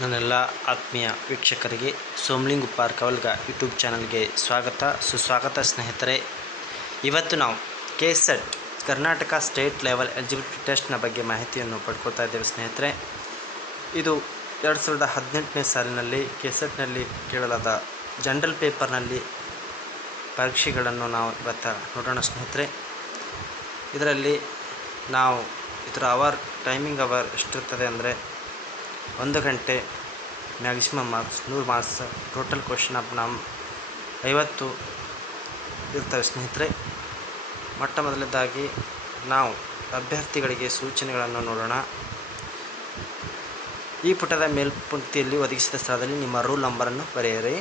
ನನ್ನೆಲ್ಲ ಆತ್ಮೀಯ ವೀಕ್ಷಕರಿಗೆ ಸೋಮಲಿಂಗ್ ಉಪ್ಪಾರ್ ಕವಲ್ಗ ಯೂಟ್ಯೂಬ್ ಚಾನಲ್ಗೆ ಸ್ವಾಗತ ಸುಸ್ವಾಗತ ಸ್ನೇಹಿತರೆ. ಇವತ್ತು ನಾವು KSET Karnataka state level eligibility ಟೆಸ್ಟ್ನ ಬಗ್ಗೆ ಮಾಹಿತಿಯನ್ನು ಪಡ್ಕೊಳ್ತಾ ಇದ್ದೇವೆ ಸ್ನೇಹಿತರೆ. ಇದು 2018ನೇ ಸಾಲಿನಲ್ಲಿ ಕೆಸೆಟ್ನಲ್ಲಿ ಕೇಳಲಾದ ಜನರಲ್ ಪೇಪರ್ನಲ್ಲಿ ಪರೀಕ್ಷೆಗಳನ್ನು ನಾವು ಇವತ್ತು ನೋಡೋಣ ಸ್ನೇಹಿತರೆ. ಇದರಲ್ಲಿ ನಾವು ಇದರ ಟೈಮಿಂಗ್ ಎಷ್ಟಿರ್ತದೆ ಅಂದರೆ 1 ಗಂಟೆ, maximum marks 100 marks, total question of ನಮ್ಮ 50 ಇರ್ತವೆ ಸ್ನೇಹಿತರೆ. ಮೊಟ್ಟ ಮೊದಲನೇದಾಗಿ ನಾವು ಅಭ್ಯರ್ಥಿಗಳಿಗೆ ಸೂಚನೆಗಳನ್ನು ನೋಡೋಣ. ಈ ಪುಟದ ಮೇಲ್ಪಂಕ್ತಿಯಲ್ಲಿ ಒದಗಿಸಿದ ಸ್ಥಳದಲ್ಲಿ ನಿಮ್ಮ ರೋಲ್ ನಂಬರನ್ನು ಬರೆಯಿರಿ.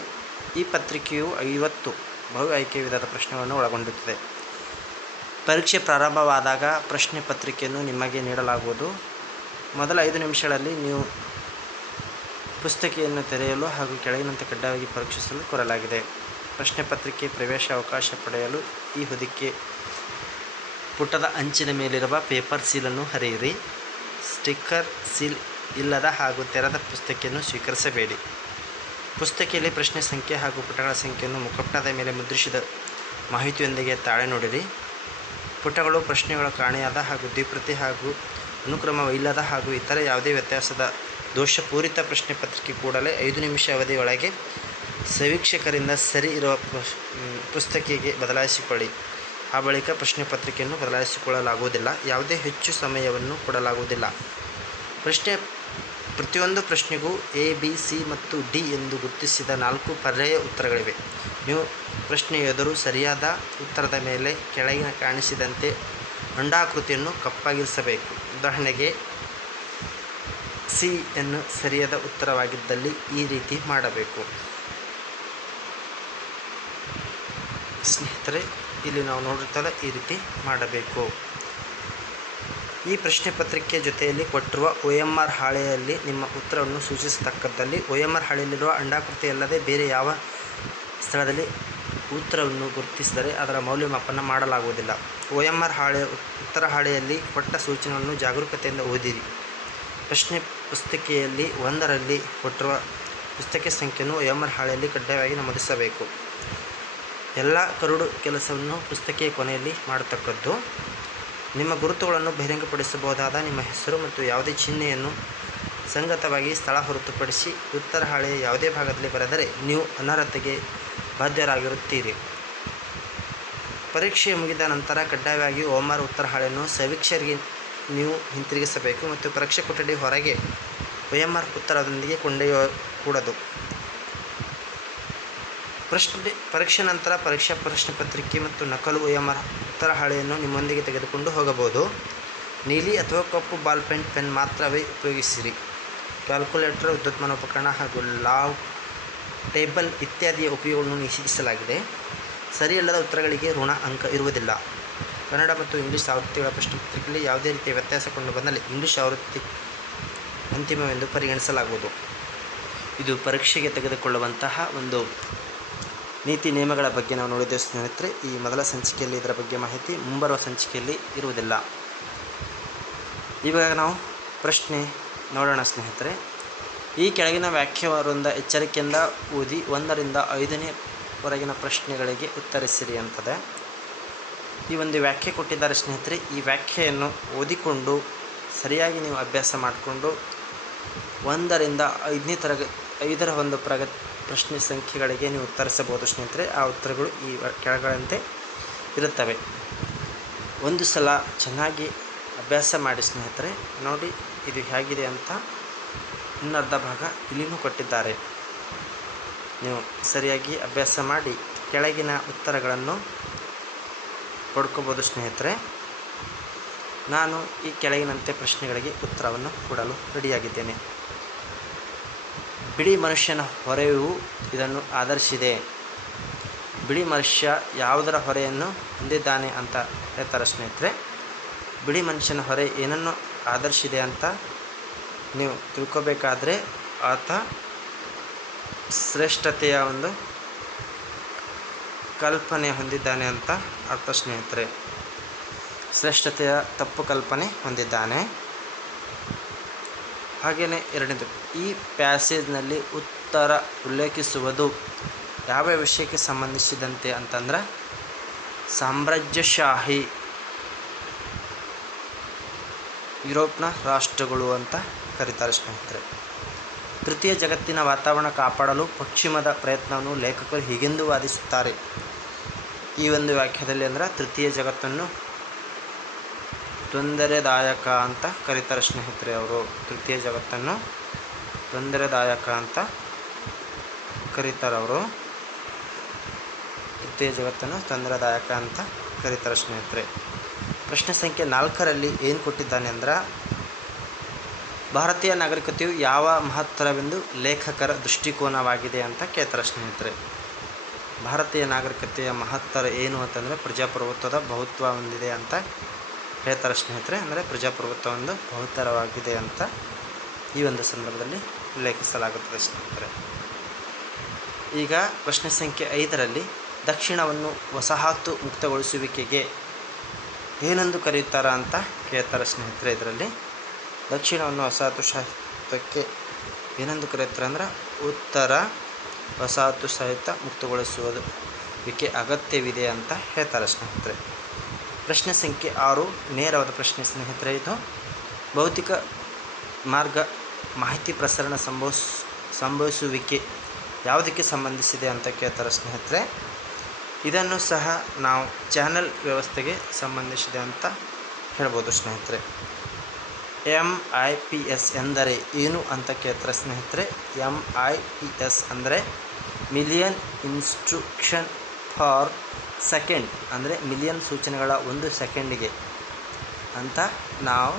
ಈ ಪತ್ರಿಕೆಯು 50 ಬಹು ಆಯ್ಕೆ ವಿಧದ ಪ್ರಶ್ನೆಗಳನ್ನು ಒಳಗೊಂಡಿರುತ್ತದೆ. ಪರೀಕ್ಷೆ ಪ್ರಾರಂಭವಾದಾಗ ಪ್ರಶ್ನೆ ಪತ್ರಿಕೆಯನ್ನು ನಿಮಗೆ ನೀಡಲಾಗುವುದು. ಮೊದಲ 5 ನಿಮಿಷಗಳಲ್ಲಿ ನೀವು ಪುಸ್ತಕೆಯನ್ನು ತೆರೆಯಲು ಹಾಗೂ ಕೆಳಗಿನಂತೆ ಕಡ್ಡಾಯವಾಗಿ ಪರೀಕ್ಷಿಸಲು ಕೋರಲಾಗಿದೆ. ಪ್ರಶ್ನೆ ಪತ್ರಿಕೆ ಪ್ರವೇಶ ಅವಕಾಶ ಪಡೆಯಲು ಈ ಹೊದಿಕೆ ಪುಟದ ಅಂಚಿನ ಮೇಲಿರುವ ಪೇಪರ್ ಸೀಲನ್ನು ಹರಿಯಿರಿ. ಸ್ಟಿಕ್ಕರ್ ಸೀಲ್ ಇಲ್ಲದ ಹಾಗೂ ತೆರೆದ ಪುಸ್ತಕೆಯನ್ನು ಸ್ವೀಕರಿಸಬೇಡಿ. ಪುಸ್ತಕೆಯಲ್ಲಿ ಪ್ರಶ್ನೆ ಸಂಖ್ಯೆ ಹಾಗೂ ಪುಟಗಳ ಸಂಖ್ಯೆಯನ್ನು ಮುಖಪುಟದ ಮೇಲೆ ಮುದ್ರಿಸಿದ ಮಾಹಿತಿಯೊಂದಿಗೆ ತಾಳೆ ನೋಡಿರಿ. ಪುಟಗಳು ಪ್ರಶ್ನೆಗಳ ಕಾಣೆಯಾದ ಹಾಗೂ ದ್ವಿಪ್ರತಿ ಹಾಗೂ ಅನುಕ್ರಮವಿಲ್ಲದ ಹಾಗೂ ಇತರ ಯಾವುದೇ ವ್ಯತ್ಯಾಸದ ದೋಷಪೂರಿತ ಪ್ರಶ್ನೆ ಪತ್ರಿಕೆ ಕೂಡಲೇ 5 ನಿಮಿಷ ಅವಧಿಯೊಳಗೆ ಸಮೀಕ್ಷಕರಿಂದ ಸರಿ ಇರುವ ಪುಸ್ತಕೆಗೆ ಬದಲಾಯಿಸಿಕೊಳ್ಳಿ. ಆ ಬಳಿಕ ಪ್ರಶ್ನೆ ಪತ್ರಿಕೆಯನ್ನು ಬದಲಾಯಿಸಿಕೊಳ್ಳಲಾಗುವುದಿಲ್ಲ. ಯಾವುದೇ ಹೆಚ್ಚು ಸಮಯವನ್ನು ಕೊಡಲಾಗುವುದಿಲ್ಲ. ಪ್ರತಿಯೊಂದು ಪ್ರಶ್ನೆಗೂ A, B, C ಮತ್ತು D ಎಂದು ಗುರುತಿಸಿದ 4 ಪರ್ಯಾಯ ಉತ್ತರಗಳಿವೆ. ನೀವು ಪ್ರಶ್ನೆಯ ಎದುರು ಸರಿಯಾದ ಉತ್ತರದ ಮೇಲೆ ಕೆಳಗಿನ ಕಾಣಿಸಿದಂತೆ ಅಂಡಾಕೃತಿಯನ್ನು ಕಪ್ಪಾಗಿರಿಸಬೇಕು. ಉದಾಹರಣೆಗೆ C ಯನ್ನು ಸರಿಯಾದ ಉತ್ತರವಾಗಿದ್ದಲ್ಲಿ ಈ ರೀತಿ ಮಾಡಬೇಕು. ಸ್ನೇಹಿತರೆ, ಇಲ್ಲಿ ನಾವು ನೋಡಿರ್ತಲ್ಲ ಈ ರೀತಿ ಮಾಡಬೇಕು. ಈ ಪ್ರಶ್ನೆ ಪತ್ರಿಕೆ ಜೊತೆಯಲ್ಲಿ ಕೊಟ್ಟಿರುವ OMR ಹಾಳೆಯಲ್ಲಿ ನಿಮ್ಮ ಉತ್ತರವನ್ನು ಸೂಚಿಸತಕ್ಕದ್ದಲ್ಲಿ OMR ಹಾಳೆಯಲ್ಲಿರುವ ಅಂಡಾಕೃತಿಯಲ್ಲದೆ ಬೇರೆ ಯಾವ ಸ್ಥಳದಲ್ಲಿ ಉತ್ತರವನ್ನು ಗುರುತಿಸಿದರೆ ಅದರ ಮೌಲ್ಯಮಾಪನ ಮಾಡಲಾಗುವುದಿಲ್ಲ. OMR ಉತ್ತರ ಹಾಳೆಯಲ್ಲಿ ಕೊಟ್ಟ ಸೂಚನೆಯನ್ನು ಜಾಗರೂಕತೆಯಿಂದ ಓದಿರಿ. ಪ್ರಶ್ನೆ ಪುಸ್ತಿಕೆಯಲ್ಲಿ 1ರಲ್ಲಿ ಕೊಟ್ಟಿರುವ ಪುಸ್ತಕ ಸಂಖ್ಯೆಯನ್ನು OMR ಹಾಳೆಯಲ್ಲಿ ಕಡ್ಡಾಯವಾಗಿ ನಮೂದಿಸಬೇಕು. ಎಲ್ಲ ಕರಡು ಕೆಲಸವನ್ನು ಪುಸ್ತಕೆಯ ಕೊನೆಯಲ್ಲಿ ಮಾಡತಕ್ಕದ್ದು. ನಿಮ್ಮ ಗುರುತುಗಳನ್ನು ಬಹಿರಂಗಪಡಿಸಬಹುದಾದ ನಿಮ್ಮ ಹೆಸರು ಮತ್ತು ಯಾವುದೇ ಚಿಹ್ನೆಯನ್ನು ಸಂಗತವಾಗಿ ಸ್ಥಳ ಹೊರತುಪಡಿಸಿ ಉತ್ತರ ಹಾಳೆಯ ಯಾವುದೇ ಭಾಗದಲ್ಲಿ ಬರೆದರೆ ನೀವು ಅನರ್ಹತೆಗೆ ಬಾಧ್ಯರಾಗಿರುತ್ತೀರಿ. ಪರೀಕ್ಷೆ ಮುಗಿದ ನಂತರ ಕಡ್ಡಾಯವಾಗಿ OMR ಉತ್ತರ ಹಾಳೆಯನ್ನು ಸಮೀಕ್ಷಕರಿಗೆ ನೀವು ಹಿಂತಿರುಗಿಸಬೇಕು ಮತ್ತು ಪರೀಕ್ಷೆ ಕೊಠಡಿ ಹೊರಗೆ OMR ಉತ್ತರದೊಂದಿಗೆ ಕೊಂಡೊಯ್ಯಕೂಡದು. ಪರೀಕ್ಷೆ ನಂತರ ಪರೀಕ್ಷಾ ಪ್ರಶ್ನೆ ಪತ್ರಿಕೆ ಮತ್ತು ನಕಲು OMR ಉತ್ತರ ಹಾಳೆಯನ್ನು ನಿಮ್ಮೊಂದಿಗೆ ತೆಗೆದುಕೊಂಡು ಹೋಗಬಹುದು. ನೀಲಿ ಅಥವಾ ಕಪ್ಪು ಬಾಲ್ ಪೆನ್ ಮಾತ್ರವೇ ಉಪಯೋಗಿಸಿರಿ. ಕ್ಯಾಲ್ಕುಲೇಟರ್, ವಿದ್ಯುನ್ಮಾನ ಉಪಕರಣ ಹಾಗೂ ಲಾಗ್ ಟೇಬಲ್ ಇತ್ಯಾದಿಯ ಉಪಯೋಗವನ್ನು ನಿಷೇಧಿಸಲಾಗಿದೆ. ಸರಿಯಲ್ಲದ ಉತ್ತರಗಳಿಗೆ ಋಣ ಅಂಕ ಇರುವುದಿಲ್ಲ. ಕನ್ನಡ ಮತ್ತು ಇಂಗ್ಲಿಷ್ ಆವೃತ್ತಿಗಳ ಪ್ರಶ್ನೆ ಪತ್ರಿಕೆಯಲ್ಲಿ ಯಾವುದೇ ರೀತಿಯ ವ್ಯತ್ಯಾಸ ಕಂಡು ಬಂದಲ್ಲಿ ಇಂಗ್ಲಿಷ್ ಆವೃತ್ತಿ ಅಂತಿಮವೆಂದು ಪರಿಗಣಿಸಲಾಗುವುದು. ಇದು ಪರೀಕ್ಷೆಗೆ ತೆಗೆದುಕೊಳ್ಳುವಂತಹ ಒಂದು ನೀತಿ ನಿಯಮಗಳ ಬಗ್ಗೆ ನಾವು ನೋಡಿದ್ದೇವೆ ಸ್ನೇಹಿತರೆ. ಈ ಮೊದಲ ಸಂಚಿಕೆಯಲ್ಲಿ ಇದರ ಬಗ್ಗೆ ಮಾಹಿತಿ, ಮುಂಬರುವ ಸಂಚಿಕೆಯಲ್ಲಿ ಇರುವುದಿಲ್ಲ. ಇವಾಗ ನಾವು ಪ್ರಶ್ನೆ ನೋಡೋಣ ಸ್ನೇಹಿತರೆ. ಈ ಕೆಳಗಿನ ವಾಕ್ಯವರಿಂದ ಎಚ್ಚರಿಕೆಯಿಂದ ಓದಿ 1ರಿಂದ 5ನೇ ವರೆಗಿನ ಪ್ರಶ್ನೆಗಳಿಗೆ ಉತ್ತರಿಸಿರಿ ಅಂತದೆ. ಈ ಒಂದು ವ್ಯಾಖ್ಯೆ ಕೊಟ್ಟಿದ್ದಾರೆ ಸ್ನೇಹಿತರೆ. ಈ ವ್ಯಾಖ್ಯೆಯನ್ನು ಓದಿಕೊಂಡು ಸರಿಯಾಗಿ ನೀವು ಅಭ್ಯಾಸ ಮಾಡಿಕೊಂಡು 1ರಿಂದ 5ರ ಒಂದು ಪ್ರಶ್ನೆ ಸಂಖ್ಯೆಗಳಿಗೆ ನೀವು ಉತ್ತರಿಸಬಹುದು ಸ್ನೇಹಿತರೆ. ಆ ಉತ್ತರಗಳು ಈ ಕೆಳಗಳಂತೆ ಇರುತ್ತವೆ. ಒಂದು ಸಲ ಚೆನ್ನಾಗಿ ಅಭ್ಯಾಸ ಮಾಡಿ ಸ್ನೇಹಿತರೆ. ನೋಡಿ ಇದು ಹೇಗಿದೆ ಅಂತ ಇನ್ನರ್ಧ ಭಾಗ ಇಲ್ಲಿನೂ ಕೊಟ್ಟಿದ್ದಾರೆ. ನೀವು ಸರಿಯಾಗಿ ಅಭ್ಯಾಸ ಮಾಡಿ ಕೆಳಗಿನ ಉತ್ತರಗಳನ್ನು ಪಡ್ಕೋಬೋದು ಸ್ನೇಹಿತರೆ. ನಾನು ಈ ಕೆಳಗಿನಂತೆ ಪ್ರಶ್ನೆಗಳಿಗೆ ಉತ್ತರವನ್ನು ಕೊಡಲು ರೆಡಿಯಾಗಿದ್ದೇನೆ. ಬಿಳಿ ಮನುಷ್ಯನ ಹೊರೆಯು ಇದನ್ನು ಆಧರಿಸಿದೆ. ಬಿಳಿ ಮನುಷ್ಯ ಯಾವುದರ ಹೊರೆಯನ್ನು ಹೊಂದಿದ್ದಾನೆ ಅಂತ ಹೇಳ್ತಾರೆ ಸ್ನೇಹಿತರೆ. ಬಿಳಿ ಮನುಷ್ಯನ ಹೊರೆ ಏನನ್ನು ಆಧರಿಸಿದೆ ಅಂತ ನೀವು ತಿಳ್ಕೋಬೇಕಾದ್ರೆ ಆತ ಶ್ರೇಷ್ಠತೆಯ ಒಂದು ಕಲ್ಪನೆ ಹೊಂದಿದ್ದಾನೆ ಅಂತ ಅರ್ಥ ಸ್ನೇಹಿತರೆ. ಶ್ರೇಷ್ಠತೆಯ ತಪ್ಪು ಕಲ್ಪನೆ ಹೊಂದಿದ್ದಾನೆ. ಹಾಗೆಯೇ ಎರಡನೇದು, ಈ ಪ್ಯಾಸೇಜ್ನಲ್ಲಿ ಉತ್ತರ ಉಲ್ಲೇಖಿಸುವುದು ಯಾವ ವಿಷಯಕ್ಕೆ ಸಂಬಂಧಿಸಿದಂತೆ ಅಂತಂದ್ರೆ ಸಾಮ್ರಾಜ್ಯಶಾಹಿ ಯುರೋಪ್ನ ರಾಷ್ಟ್ರಗಳು ಅಂತ ಕರೀತಾರೆ ಸ್ನೇಹಿತರೆ. ತೃತೀಯ ಜಗತ್ತಿನ ವಾತಾವರಣ ಕಾಪಾಡಲು ಪಶ್ಚಿಮದ ಪ್ರಯತ್ನವನ್ನು ಲೇಖಕರು ಹೀಗೆಂದು ವಾದಿಸುತ್ತಾರೆ. ಈ ಒಂದು ವಾಕ್ಯದಲ್ಲಿ ಅಂದ್ರೆ ತೃತೀಯ ಜಗತ್ತನ್ನು ತೊಂದರೆದಾಯಕ ಅಂತ ಕರೀತಾರೆ ಸ್ನೇಹಿತರೆ. ಅವರು ತೃತೀಯ ಜಗತ್ತನ್ನು ತೊಂದರೆದಾಯಕ ಅಂತ ಕರೀತಾರೆ. ಅವರು ತೃತೀಯ ಜಗತ್ತನ್ನು ತೊಂದರೆದಾಯಕ ಅಂತ ಕರೀತಾರೆ ಸ್ನೇಹಿತರೆ. ಪ್ರಶ್ನೆ ಸಂಖ್ಯೆ 4ರಲ್ಲಿ ಏನು ಕೊಟ್ಟಿದ್ದಾನೆ ಅಂದ್ರೆ ಭಾರತೀಯ ನಾಗರಿಕತೆಯು ಯಾವ ಮಹತ್ತರವೆಂದು ಲೇಖಕರ ದೃಷ್ಟಿಕೋನವಾಗಿದೆ ಅಂತ ಕೇಳ್ತಾರೆ ಸ್ನೇಹಿತರೆ. ಭಾರತೀಯ ನಾಗರಿಕತೆಯ ಮಹತ್ತರ ಏನು ಅಂತಂದರೆ ಪ್ರಜಾಪ್ರಭುತ್ವದ ಬಹುತ್ವ ಹೊಂದಿದೆ ಅಂತ ಹೇಳ್ತಾರೆ ಸ್ನೇಹಿತರೆ. ಅಂದರೆ ಪ್ರಜಾಪ್ರಭುತ್ವ ಒಂದು ಬಹುತ್ತರವಾಗಿದೆ ಅಂತ ಈ ಒಂದು ಸಂದರ್ಭದಲ್ಲಿ ಉಲ್ಲೇಖಿಸಲಾಗುತ್ತದೆ ಸ್ನೇಹಿತರೆ. ಈಗ ಪ್ರಶ್ನೆ ಸಂಖ್ಯೆ 5ರಲ್ಲಿ ದಕ್ಷಿಣವನ್ನು ವಸಾಹತು ಮುಕ್ತಗೊಳಿಸುವಿಕೆಗೆ ಏನೆಂದು ಕರೆಯುತ್ತಾರೆ ಅಂತ ಕೇಳ್ತಾರೆ ಸ್ನೇಹಿತರೆ. ಇದರಲ್ಲಿ ದಕ್ಷಿಣವನ್ನು ವಸಾಹತುಶಾಹಿತ್ವಕ್ಕೆ ಏನೆಂದು ಕರೆಯುತ್ತಾರೆ ಅಂದ್ರೆ ಉತ್ತರ ವಸಾಹತುಶಾಹಿತ್ವ ಮುಕ್ತಗೊಳಿಸುವುದಕ್ಕೆ ಅಗತ್ಯವಿದೆ ಅಂತ ಹೇಳ್ತಾರೆ ಸ್ನೇಹಿತರೆ. ಪ್ರಶ್ನೆ ಸಂಖ್ಯೆ 6 ನೇರವಾದ ಪ್ರಶ್ನೆ ಸ್ನೇಹಿತರೆ. ಇದು ಭೌತಿಕ ಮಾರ್ಗ ಮಾಹಿತಿ ಪ್ರಸರಣ ಸಂಭವಿಸುವಿಕೆ ಯಾವುದಕ್ಕೆ ಸಂಬಂಧಿಸಿದೆ ಅಂತ ಕೇಳ್ತಾರೆ ಸ್ನೇಹಿತರೆ. ಇದನ್ನು ಸಹ ನಾವು ಚಾನಲ್ ವ್ಯವಸ್ಥೆಗೆ ಸಂಬಂಧಿಸಿದೆ ಅಂತ ಹೇಳ್ಬೋದು ಸ್ನೇಹಿತರೆ. MIPS ಎಂದರೆ ಏನು ಅಂತ ಕೇಳ್ತಾರೆ ಸ್ನೇಹಿತರೆ. MIPS ಅಂದರೆ ಮಿಲಿಯನ್ ಇನ್ಸ್ಟ್ರಕ್ಷನ್ ಫಾರ್ ಸೆಕೆಂಡ್, ಅಂದರೆ ಮಿಲಿಯನ್ ಸೂಚನೆಗಳ 1 ಸೆಕೆಂಡಿಗೆ ಅಂತ ನಾವು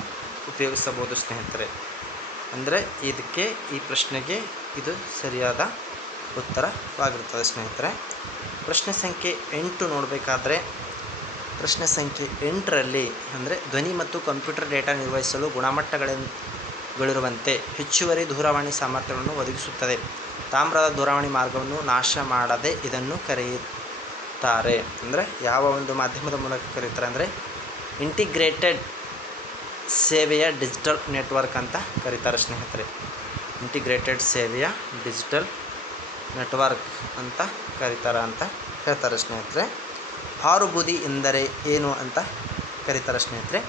ಉಪಯೋಗಿಸಬಹುದು ಸ್ನೇಹಿತರೆ. ಅಂದರೆ ಇದಕ್ಕೆ ಈ ಪ್ರಶ್ನೆಗೆ ಇದು ಸರಿಯಾದ ಉತ್ತರವಾಗಿರುತ್ತದೆ ಸ್ನೇಹಿತರೆ. ಪ್ರಶ್ನೆ ಸಂಖ್ಯೆ 8 ನೋಡಬೇಕಾದ್ರೆ ಪ್ರಶ್ನೆ ಸಂಖ್ಯೆ 8ರಲ್ಲಿ ಅಂದರೆ ಧ್ವನಿ ಮತ್ತು ಕಂಪ್ಯೂಟರ್ ಡೇಟಾ ನಿರ್ವಹಿಸಲು ಗುಣಮಟ್ಟಗಳಿರುವಂತೆ ಹೆಚ್ಚುವರಿ ದೂರವಾಣಿ ಸಾಮರ್ಥ್ಯಗಳನ್ನು ಒದಗಿಸುತ್ತದೆ. ತಾಮ್ರದ ದೂರವಾಣಿ ಮಾರ್ಗವನ್ನು ನಾಶ ಮಾಡದೆ ಇದನ್ನು ಕರೆಯುತ್ತಾರೆ. ಅಂದರೆ ಯಾವ ಒಂದು ಮಾಧ್ಯಮದ ಮೂಲಕ ಕರೆಯುತ್ತಾರೆ ಅಂದರೆ ಇಂಟಿಗ್ರೇಟೆಡ್ ಸೇವೆಯ ಡಿಜಿಟಲ್ ನೆಟ್ವರ್ಕ್ ಅಂತ ಕರೀತಾರೆ ಸ್ನೇಹಿತರೆ. ಇಂಟಿಗ್ರೇಟೆಡ್ ಸೇವೆಯ ಡಿಜಿಟಲ್ ನೆಟ್ವರ್ಕ್ ಅಂತ ಕರೀತಾರೆ ಅಂತ ಹೇಳ್ತಾರೆ ಸ್ನೇಹಿತರೆ. ಹಾರುಬೂದಿ ಎಂದರೆ ಏನು ಅಂತ ಕರೀತಾರೆ ಸ್ನೇಹಿತರೆ.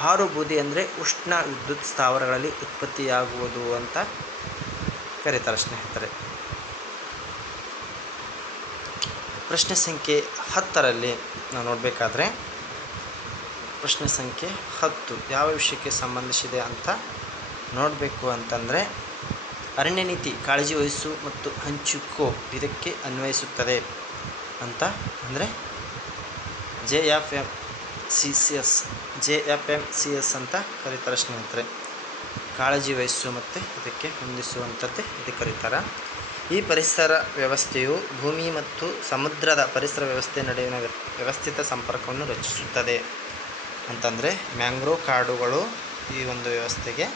ಹಾರುಬೂದಿ ಅಂದರೆ ಉಷ್ಣ ವಿದ್ಯುತ್ ಸ್ಥಾವರಗಳಲ್ಲಿ ಉತ್ಪತ್ತಿಯಾಗುವುದು ಅಂತ ಕರೀತಾರೆ ಸ್ನೇಹಿತರೆ. ಪ್ರಶ್ನೆ ಸಂಖ್ಯೆ 10ರಲ್ಲಿ ನಾವು ನೋಡಬೇಕಾದ್ರೆ ಪ್ರಶ್ನೆ ಸಂಖ್ಯೆ 10 ಯಾವ ವಿಷಯಕ್ಕೆ ಸಂಬಂಧಿಸಿದೆ ಅಂತ ನೋಡಬೇಕು ಅಂತಂದರೆ ಅರಣ್ಯ ನೀತಿ ಕಾಳಜಿ ವಹಿಸು ಮತ್ತು ಹಂಚಿಕೋ ಇದಕ್ಕೆ ಅನ್ವಯಿಸುತ್ತದೆ ಅಂತ ಅಂದರೆ JFMCS ಅಂತ ಕರೀತಾರೆ ಸ್ನೇಹಿತರೆ. ಕಾಳಜಿ ವಹಿಸು ಮತ್ತು ಇದಕ್ಕೆ ಹೊಂದಿಸುವಂಥದ್ದು ಇದಕ್ಕೆ ಕರೀತಾರೆ. ಈ ಪರಿಸರ ವ್ಯವಸ್ಥೆಯು ಭೂಮಿ ಮತ್ತು ಸಮುದ್ರದ ಪರಿಸರ ವ್ಯವಸ್ಥೆ ನಡುವಿನ ವ್ಯವಸ್ಥಿತ ಸಂಪರ್ಕವನ್ನು ರಚಿಸುತ್ತದೆ ಅಂತಂದರೆ ಮ್ಯಾಂಗ್ರೋವ್ ಕಾಡುಗಳು ಈ ಒಂದು ವ್ಯವಸ್ಥೆಗೆ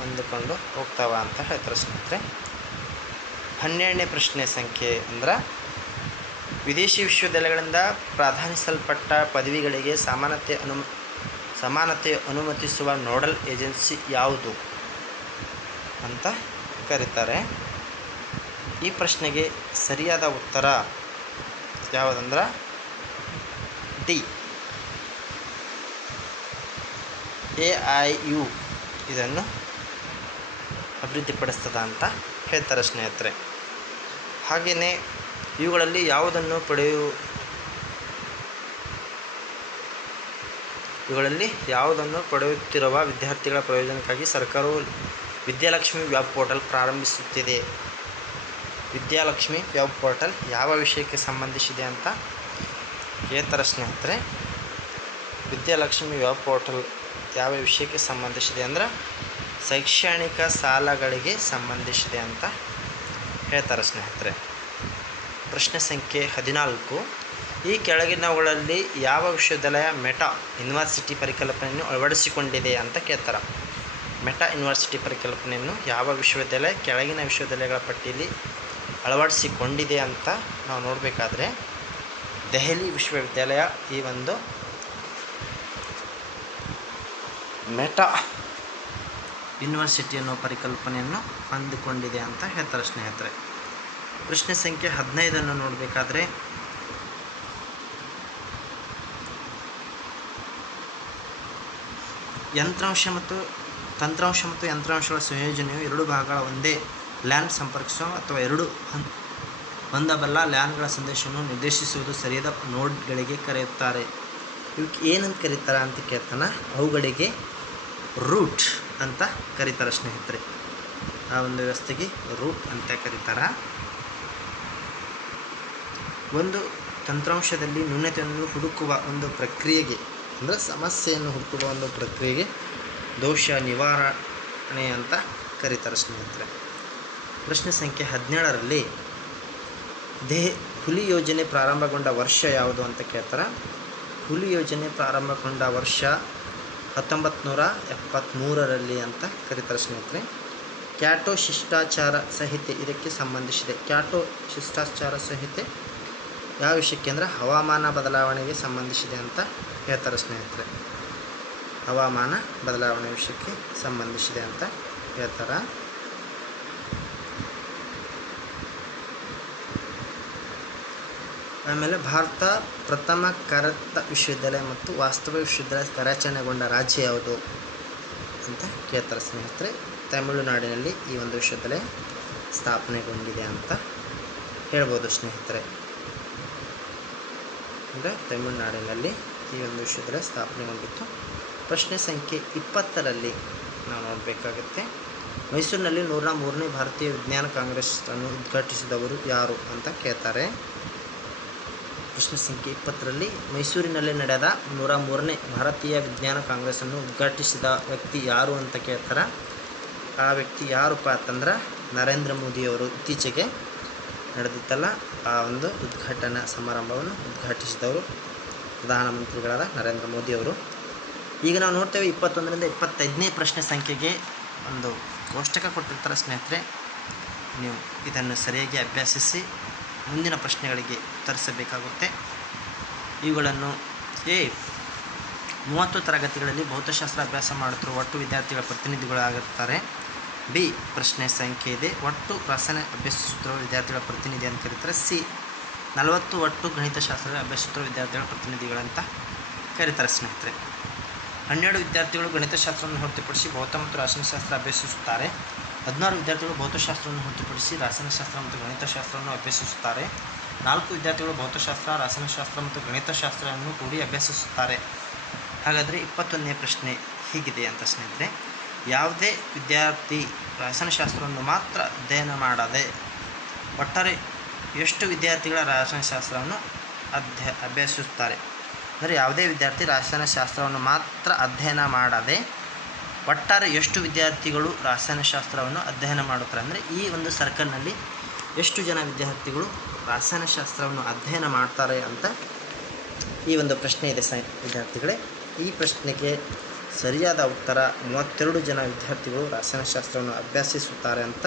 ಹೊಂದಿಕೊಂಡು ಹೋಗ್ತಾವ ಅಂತ ಹೇಳ್ತಾರೆ ಸ್ನೇಹಿತರೆ. 12ನೇ ಪ್ರಶ್ನೆ ಸಂಖ್ಯೆ ಅಂದ್ರೆ ವಿದೇಶಿ ವಿಶ್ವವಿದ್ಯಾಲಯಗಳಿಂದ ಪ್ರಾಧಾನ್ಯಿಸಲ್ಪಟ್ಟ ಪದವಿಗಳಿಗೆ ಸಮಾನತೆ ಅನುಮತಿಸುವ ನೋಡಲ್ ಏಜೆನ್ಸಿ ಯಾವುದು ಅಂತ ಕರೀತಾರೆ. ಈ ಪ್ರಶ್ನೆಗೆ ಸರಿಯಾದ ಉತ್ತರ ಯಾವುದಂದ್ರೆ ಡಿ AIU ಇದನ್ನು ಅಭಿವೃದ್ಧಿಪಡಿಸ್ತದ ಅಂತ ಹೇಳ್ತಾರೆ ಸ್ನೇಹಿತರೆ. ಹಾಗೆಯೇ ಇವುಗಳಲ್ಲಿ ಯಾವುದನ್ನು ಪಡೆಯುತ್ತಿರುವ ವಿದ್ಯಾರ್ಥಿಗಳ ಪ್ರಯೋಜನಕ್ಕಾಗಿ ಸರ್ಕಾರವು ವಿದ್ಯಾಲಕ್ಷ್ಮಿ ವೆಬ್ ಪೋರ್ಟಲ್ ಪ್ರಾರಂಭಿಸುತ್ತಿದೆ. ವಿದ್ಯಾಲಕ್ಷ್ಮಿ ವೆಬ್ ಪೋರ್ಟಲ್ ಯಾವ ವಿಷಯಕ್ಕೆ ಸಂಬಂಧಿಸಿದೆ ಅಂತ ಹೇಳ್ತಾರೆ ಸ್ನೇಹಿತರೆ. ವಿದ್ಯಾಲಕ್ಷ್ಮಿ ವೆಬ್ ಪೋರ್ಟಲ್ ಯಾವ ವಿಷಯಕ್ಕೆ ಸಂಬಂಧಿಸಿದೆ ಅಂದರೆ ಶೈಕ್ಷಣಿಕ ಸಾಲಗಳಿಗೆ ಸಂಬಂಧಿಸಿದೆ ಅಂತ ಹೇಳ್ತಾರೆ ಸ್ನೇಹಿತರೆ. ಪ್ರಶ್ನೆ ಸಂಖ್ಯೆ 14 ಈ ಕೆಳಗಿನವುಗಳಲ್ಲಿ ಯಾವ ವಿಶ್ವವಿದ್ಯಾಲಯ ಮೆಟಾ ಯೂನಿವರ್ಸಿಟಿ ಪರಿಕಲ್ಪನೆಯನ್ನು ಅಳವಡಿಸಿಕೊಂಡಿದೆ ಅಂತ ಕೇಳ್ತಾರೆ. ಮೆಟಾ ಯೂನಿವರ್ಸಿಟಿ ಪರಿಕಲ್ಪನೆಯನ್ನು ಯಾವ ವಿಶ್ವವಿದ್ಯಾಲಯ ಕೆಳಗಿನ ವಿಶ್ವವಿದ್ಯಾಲಯಗಳ ಪಟ್ಟಿಯಲ್ಲಿ ಅಳವಡಿಸಿಕೊಂಡಿದೆ ಅಂತ ನಾವು ನೋಡಬೇಕಾದ್ರೆ ದೆಹಲಿ ವಿಶ್ವವಿದ್ಯಾಲಯ ಈ ಒಂದು ಮೆಟಾ ಯೂನಿವರ್ಸಿಟಿ ಅನ್ನೋ ಪರಿಕಲ್ಪನೆಯನ್ನು ಅಂದುಕೊಂಡಿದೆ ಅಂತ ಹೇಳ್ತಾರೆ ಸ್ನೇಹಿತರೆ. ಪ್ರಶ್ನೆ ಸಂಖ್ಯೆ 15 ನೋಡಬೇಕಾದ್ರೆ ತಂತ್ರಾಂಶ ಮತ್ತು ಯಂತ್ರಾಂಶಗಳ ಸಂಯೋಜನೆಯು ಎರಡು ಭಾಗಗಳ ಒಂದೇ ಲ್ಯಾನ್ ಸಂಪರ್ಕಿಸುವ ಅಥವಾ ಎರಡು ಹೊಂದಬಲ್ಲ ಲ್ಯಾನ್ಗಳ ಸಂದೇಶವನ್ನು ನಿರ್ದೇಶಿಸುವುದು ಸರಿಯಾದ ನೋಡ್ಗಳಿಗೆ ಕರೆಯುತ್ತಾರೆ. ಇವಕ್ಕೆ ಏನಂತ ಕರೀತಾರೆ ಅಂತ ಕೇಳ್ತಾನ, ಅವುಗಳಿಗೆ ರೂಟ್ ಅಂತ ಕರೀತಾರೆ ಸ್ನೇಹಿತರೆ. ಆ ಒಂದು ವ್ಯವಸ್ಥೆಗೆ ರೂಟ್ ಅಂತ ಕರೀತಾರೆ. ಒಂದು ತಂತ್ರಾಂಶದಲ್ಲಿ ನ್ಯೂನತೆಯನ್ನು ಹುಡುಕುವ ಒಂದು ಪ್ರಕ್ರಿಯೆಗೆ ಅಂದರೆ ಸಮಸ್ಯೆಯನ್ನು ಹುಡುಕುವ ಒಂದು ಪ್ರಕ್ರಿಯೆಗೆ ದೋಷ ನಿವಾರಣೆ ಅಂತ ಕರೀತಾರೆ ಸ್ನೇಹಿತರೆ. ಪ್ರಶ್ನೆ ಸಂಖ್ಯೆ 17ರಲ್ಲಿ ಹುಲಿ ಯೋಜನೆ ಪ್ರಾರಂಭಗೊಂಡ ವರ್ಷ ಯಾವುದು ಅಂತ ಕೇಳ್ತಾರೆ. ಹುಲಿ ಯೋಜನೆ ಪ್ರಾರಂಭಗೊಂಡ ವರ್ಷ 1973ರಲ್ಲಿ ಅಂತ ಕರೀತಾರೆ ಸ್ನೇಹಿತರೆ. ಕ್ಯೋಟೋ ಶಿಷ್ಟಾಚಾರ ಸಂಹಿತೆ ಇದಕ್ಕೆ ಸಂಬಂಧಿಸಿದೆ. ಕ್ಯೋಟೋ ಶಿಷ್ಟಾಚಾರ ಸಂಹಿತೆ ಯಾವ ವಿಷಯಕ್ಕೆ ಅಂದರೆ ಹವಾಮಾನ ಬದಲಾವಣೆಗೆ ಸಂಬಂಧಿಸಿದೆ ಅಂತ ಹೇಳ್ತಾರೆ ಸ್ನೇಹಿತರೆ. ಹವಾಮಾನ ಬದಲಾವಣೆ ವಿಷಯಕ್ಕೆ ಸಂಬಂಧಿಸಿದೆ ಅಂತ ಹೇಳ್ತಾರೆ. ಆಮೇಲೆ ಭಾರತ ಪ್ರಥಮ ಕರತ ವಿಶ್ವವಿದ್ಯಾಲಯ ಮತ್ತು ವಾಸ್ತವ ವಿಶ್ವವಿದ್ಯಾಲಯ ಕಾರ್ಯಾಚರಣೆಗೊಂಡ ರಾಜ್ಯ ಯಾವುದು ಅಂತ ಕೇಳ್ತಾರೆ ಸ್ನೇಹಿತರೆ. ತಮಿಳುನಾಡಿನಲ್ಲಿ ಈ ಒಂದು ವಿಶ್ವವಿದ್ಯಾಲಯ ಸ್ಥಾಪನೆಗೊಂಡಿದೆ ಅಂತ ಹೇಳ್ಬೋದು ಸ್ನೇಹಿತರೆ. ಅಂದರೆ ತಮಿಳುನಾಡಿನಲ್ಲಿ ಈ ಒಂದು ವಿಶ್ವವಿದ್ಯಾಲಯ ಸ್ಥಾಪನೆಗೊಂಡಿತ್ತು. ಪ್ರಶ್ನೆ ಸಂಖ್ಯೆ 20ರಲ್ಲಿ ನಾವು ನೋಡಬೇಕಾಗುತ್ತೆ. ಮೈಸೂರಿನಲ್ಲಿ 103ನೇ ಭಾರತೀಯ ವಿಜ್ಞಾನ ಕಾಂಗ್ರೆಸ್ ಅನ್ನು ಉದ್ಘಾಟಿಸಿದವರು ಯಾರು ಅಂತ ಕೇಳ್ತಾರೆ. ಪ್ರಶ್ನೆ ಸಂಖ್ಯೆ 20ರಲ್ಲಿ ಮೈಸೂರಿನಲ್ಲಿ ನಡೆದ 103ನೇ ಭಾರತೀಯ ವಿಜ್ಞಾನ ಕಾಂಗ್ರೆಸ್ಸನ್ನು ಉದ್ಘಾಟಿಸಿದ ವ್ಯಕ್ತಿ ಯಾರು ಅಂತ ಕೇಳ್ತಾರೆ. ಆ ವ್ಯಕ್ತಿ ಯಾರಪ್ಪ ಅಂತಂದ್ರೆ ನರೇಂದ್ರ ಮೋದಿಯವರು. ಇತ್ತೀಚೆಗೆ ನಡೆದಿತ್ತಲ್ಲ ಆ ಒಂದು ಉದ್ಘಾಟನಾ ಸಮಾರಂಭವನ್ನು ಉದ್ಘಾಟಿಸಿದವರು ಪ್ರಧಾನಮಂತ್ರಿಗಳಾದ ನರೇಂದ್ರ ಮೋದಿಯವರು. ಈಗ ನಾವು ನೋಡ್ತೇವೆ 21ರಿಂದ 25ನೇ ಪ್ರಶ್ನೆ ಸಂಖ್ಯೆಗೆ ಒಂದು ಕೋಷ್ಟಕ ಕೊಟ್ಟಿರ್ತಾರೆ ಸ್ನೇಹಿತರೆ. ನೀವು ಇದನ್ನು ಸರಿಯಾಗಿ ಅಭ್ಯಾಸಿಸಿ ಮುಂದಿನ ಪ್ರಶ್ನೆಗಳಿಗೆ ಉತ್ತರಿಸಬೇಕಾಗುತ್ತೆ. ಇವುಗಳನ್ನು 30 ತರಗತಿಗಳಲ್ಲಿ ಭೌತಶಾಸ್ತ್ರ ಅಭ್ಯಾಸ ಮಾಡುತ್ತಿರುವ ಒಟ್ಟು ವಿದ್ಯಾರ್ಥಿಗಳ ಪ್ರತಿನಿಧಿಗಳಾಗಿರ್ತಾರೆ. ಬಿ ಪ್ರಶ್ನೆ ಸಂಖ್ಯೆ ಇದೆ, ಒಟ್ಟು ರಸಾಯನ ಅಭ್ಯಸಿಸುತ್ತಿರುವ ವಿದ್ಯಾರ್ಥಿಗಳ ಪ್ರತಿನಿಧಿ ಅಂತ ಕರೀತಾರೆ. ಸಿ 40 ಒಟ್ಟು ಗಣಿತಶಾಸ್ತ್ರ ಅಭ್ಯಸಿಸುತ್ತಿರುವ ವಿದ್ಯಾರ್ಥಿಗಳ ಪ್ರತಿನಿಧಿಗಳಂತ ಕರೀತಾರೆ ಸ್ನೇಹಿತರೆ. 12 ವಿದ್ಯಾರ್ಥಿಗಳು ಗಣಿತಶಾಸ್ತ್ರವನ್ನು ಹೊರತುಪಡಿಸಿ ಭೌತ ಮತ್ತು ರಾಸಾಯನಶಾಸ್ತ್ರ ಅಭ್ಯಸಿಸುತ್ತಾರೆ. 16 ವಿದ್ಯಾರ್ಥಿಗಳು ಭೌತಶಾಸ್ತ್ರವನ್ನು ಹೊರತುಪಡಿಸಿ ರಾಸಾಯನಶಾಸ್ತ್ರ ಮತ್ತು ಗಣಿತಶಾಸ್ತ್ರವನ್ನು ಅಭ್ಯಸಿಸುತ್ತಾರೆ. 4 ವಿದ್ಯಾರ್ಥಿಗಳು ಭೌತಶಾಸ್ತ್ರ, ರಾಸಾಯನಶಾಸ್ತ್ರ ಮತ್ತು ಗಣಿತಶಾಸ್ತ್ರವನ್ನು ಕೂಡಿ ಅಭ್ಯಸಿಸುತ್ತಾರೆ. ಹಾಗಾದರೆ 21ನೇ ಪ್ರಶ್ನೆ ಹೀಗಿದೆ ಅಂತ ಸ್ನೇಹಿತರೆ. ಯಾವುದೇ ವಿದ್ಯಾರ್ಥಿ ರಾಸಾಯನಶಾಸ್ತ್ರವನ್ನು ಮಾತ್ರ ಅಧ್ಯಯನ ಮಾಡದೆ ಒಟ್ಟಾರೆ ಎಷ್ಟು ವಿದ್ಯಾರ್ಥಿಗಳ ರಾಸಾಯನಶಾಸ್ತ್ರವನ್ನು ಅಭ್ಯಸಿಸುತ್ತಾರೆ? ಅಂದರೆ ಯಾವುದೇ ವಿದ್ಯಾರ್ಥಿ ರಾಸಾಯನಶಾಸ್ತ್ರವನ್ನು ಮಾತ್ರ ಅಧ್ಯಯನ ಮಾಡದೆ ಒಟ್ಟಾರೆ ಎಷ್ಟು ವಿದ್ಯಾರ್ಥಿಗಳು ರಾಸಾಯನಶಾಸ್ತ್ರವನ್ನು ಅಧ್ಯಯನ ಮಾಡುತ್ತಾರೆ? ಅಂದರೆ ಈ ಒಂದು ಸರ್ಕಲ್ನಲ್ಲಿ ಎಷ್ಟು ಜನ ವಿದ್ಯಾರ್ಥಿಗಳು ರಾಸಾಯನಶಾಸ್ತ್ರವನ್ನು ಅಧ್ಯಯನ ಮಾಡ್ತಾರೆ ಅಂತ ಈ ಒಂದು ಪ್ರಶ್ನೆ ಇದೆ ವಿದ್ಯಾರ್ಥಿಗಳೇ. ಈ ಪ್ರಶ್ನೆಗೆ ಸರಿಯಾದ ಉತ್ತರ 32 ಜನ ವಿದ್ಯಾರ್ಥಿಗಳು ರಾಸಾಯನಶಾಸ್ತ್ರವನ್ನು ಅಭ್ಯಸಿಸುತ್ತಾರೆ ಅಂತ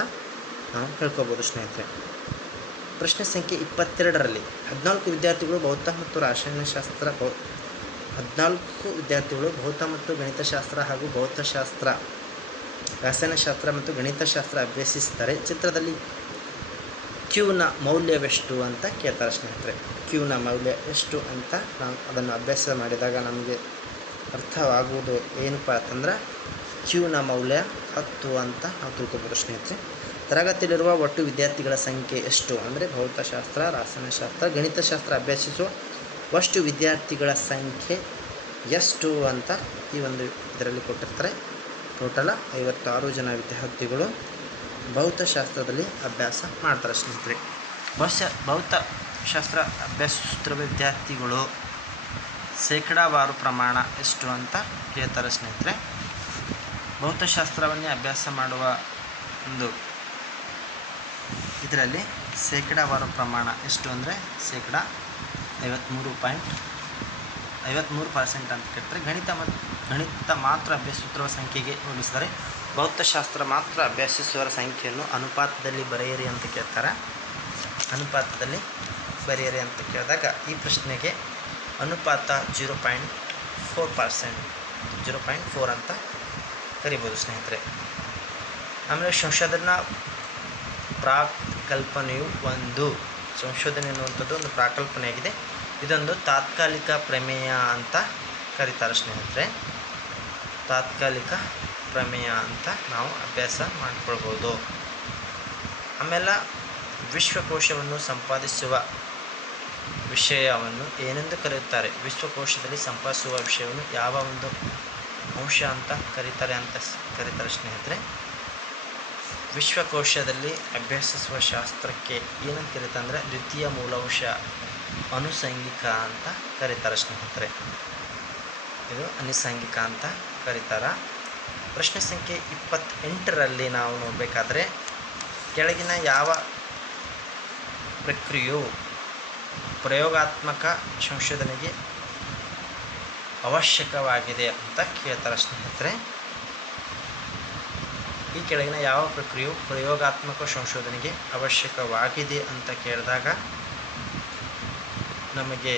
ನಾವು ಹೇಳ್ಕೋಬೋದು ಸ್ನೇಹಿತರೆ. ಪ್ರಶ್ನೆ ಸಂಖ್ಯೆ 22ರಲ್ಲಿ 14 ವಿದ್ಯಾರ್ಥಿಗಳು ಭೌತ ಮತ್ತು ಗಣಿತಶಾಸ್ತ್ರ ಹಾಗೂ ಭೌತಶಾಸ್ತ್ರ, ರಾಸಾಯನಶಾಸ್ತ್ರ ಮತ್ತು ಗಣಿತಶಾಸ್ತ್ರ ಅಭ್ಯಸಿಸ್ತಾರೆ. ಚಿತ್ರದಲ್ಲಿ ಕ್ಯೂನ ಮೌಲ್ಯವೆಷ್ಟು ಅಂತ ಕೇಳ್ತಾರೆ ಸ್ನೇಹಿತರೆ. ಕ್ಯೂನ ಮೌಲ್ಯ ಎಷ್ಟು ಅಂತ ನಾವು ಅದನ್ನು ಅಭ್ಯಾಸ ಮಾಡಿದಾಗ ನಮಗೆ ಅರ್ಥವಾಗುವುದು ಏನಪ್ಪ ಅಂತಂದ್ರೆ ಕ್ಯೂನ ಮೌಲ್ಯ 10 ಅಂತ ನಾವು ತಿಳ್ಕೊಬೋದು ಸ್ನೇಹಿತರೆ. ತರಗತಿಯಲ್ಲಿರುವ ಒಟ್ಟು ವಿದ್ಯಾರ್ಥಿಗಳ ಸಂಖ್ಯೆ ಎಷ್ಟು ಅಂದರೆ ಭೌತಶಾಸ್ತ್ರ, ರಾಸಾಯನಶಾಸ್ತ್ರ, ಗಣಿತಶಾಸ್ತ್ರ ಅಭ್ಯಸಿಸುವ ಅಷ್ಟು ವಿದ್ಯಾರ್ಥಿಗಳ ಸಂಖ್ಯೆ ಎಷ್ಟು ಅಂತ ಈ ಒಂದು ಇದರಲ್ಲಿ ಕೊಟ್ಟಿರ್ತಾರೆ. ಟೋಟಲ್ 56 ಜನ ವಿದ್ಯಾರ್ಥಿಗಳು ಭೌತಶಾಸ್ತ್ರದಲ್ಲಿ ಅಭ್ಯಾಸ ಮಾಡ್ತಾರೆ ಸ್ನೇಹಿತರೆ. ಭೌತಶಾಸ್ತ್ರ ಅಭ್ಯಸಿಸುತ್ತಿರುವ ವಿದ್ಯಾರ್ಥಿಗಳು ಶೇಕಡಾವಾರು ಪ್ರಮಾಣ ಎಷ್ಟು ಅಂತ ಕೇಳ್ತಾರೆ ಸ್ನೇಹಿತರೆ. ಭೌತಶಾಸ್ತ್ರವನ್ನೇ ಅಭ್ಯಾಸ ಮಾಡುವ ಒಂದು ಇದರಲ್ಲಿ ಶೇಕಡಾವಾರು ಪ್ರಮಾಣ ಎಷ್ಟು ಅಂದರೆ ಶೇಕಡ 53% ಅಂತ ಕೇಳ್ತಾರೆ. ಗಣಿತ ಮಾತ್ರ ಅಭ್ಯಸಿಸುತ್ತಿರುವ ಸಂಖ್ಯೆಗೆ ಹೋಲಿಸಿದರೆ ಭೌತಶಾಸ್ತ್ರ ಮಾತ್ರ ಅಭ್ಯಸಿಸುವವರ ಸಂಖ್ಯೆಯನ್ನು ಅನುಪಾತದಲ್ಲಿ ಬರೆಯಿರಿ ಅಂತ ಕೇಳ್ತಾರೆ. ಅನುಪಾತದಲ್ಲಿ ಬರೆಯಿರಿ ಅಂತ ಕೇಳಿದಾಗ ಈ ಪ್ರಶ್ನೆಗೆ ಅನುಪಾತ 0.4% 0.4 ಅಂತ ಕರಿಬೋದು ಸ್ನೇಹಿತರೆ. ಆಮೇಲೆ ಸಂಶೋಧನಾ ಪ್ರಾಕಲ್ಪನೆಯು ಒಂದು ಸಂಶೋಧನೆ ಎನ್ನುವಂಥದ್ದು ಒಂದು ಪ್ರಾಕಲ್ಪನೆಯಾಗಿದೆ. ಇದೊಂದು ತಾತ್ಕಾಲಿಕ ಪ್ರಮೇಯ ಅಂತ ಕರೀತಾರೆ ಸ್ನೇಹಿತರೆ. ತಾತ್ಕಾಲಿಕ ಪ್ರಮೇಯ ಅಂತ ನಾವು ಅಭ್ಯಾಸ ಮಾಡಿಕೊಳ್ಬೋದು. ಆಮೇಲೆ ವಿಶ್ವಕೋಶವನ್ನು ಸಂಪಾದಿಸುವ ವಿಷಯವನ್ನು ಏನೆಂದು ಕರೆಯುತ್ತಾರೆ? ವಿಶ್ವಕೋಶದಲ್ಲಿ ಸಂಪಾದಿಸುವ ವಿಷಯವನ್ನು ಯಾವ ಒಂದು ಅಂಶ ಅಂತ ಕರೀತಾರೆ ಸ್ನೇಹಿತರೆ? ವಿಶ್ವಕೋಶದಲ್ಲಿ ಅಭ್ಯಸಿಸುವ ಶಾಸ್ತ್ರಕ್ಕೆ ಏನಂತ ಕರೀತಾರೆ ಅಂದರೆ ದ್ವಿತೀಯ ಮೂಲಾಂಶ ಅನುಸಂಗಿಕ ಅಂತ ಕರೀತಾರೆ ಸ್ನೇಹಿತರೆ. ಇದು ಅನುಸಂಗಿಕ ಅಂತ ಕರೀತಾರೆ. ಪ್ರಶ್ನೆ ಸಂಖ್ಯೆ 28ರಲ್ಲಿ ನಾವು ನೋಡಬೇಕಾದ್ರೆ ಕೆಳಗಿನ ಯಾವ ಪ್ರಕ್ರಿಯೆಯು ಪ್ರಯೋಗಾತ್ಮಕ ಸಂಶೋಧನೆಗೆ ಅವಶ್ಯಕವಾಗಿದೆ ಅಂತ ಕೇಳ್ತಾರೆ ಸ್ನೇಹಿತರೆ. ಈ ಕೆಳಗಿನ ಯಾವ ಪ್ರಕ್ರಿಯೆಯು ಪ್ರಯೋಗಾತ್ಮಕ ಸಂಶೋಧನೆಗೆ ಅವಶ್ಯಕವಾಗಿದೆ ಅಂತ ಕೇಳಿದಾಗ ನಮಗೆ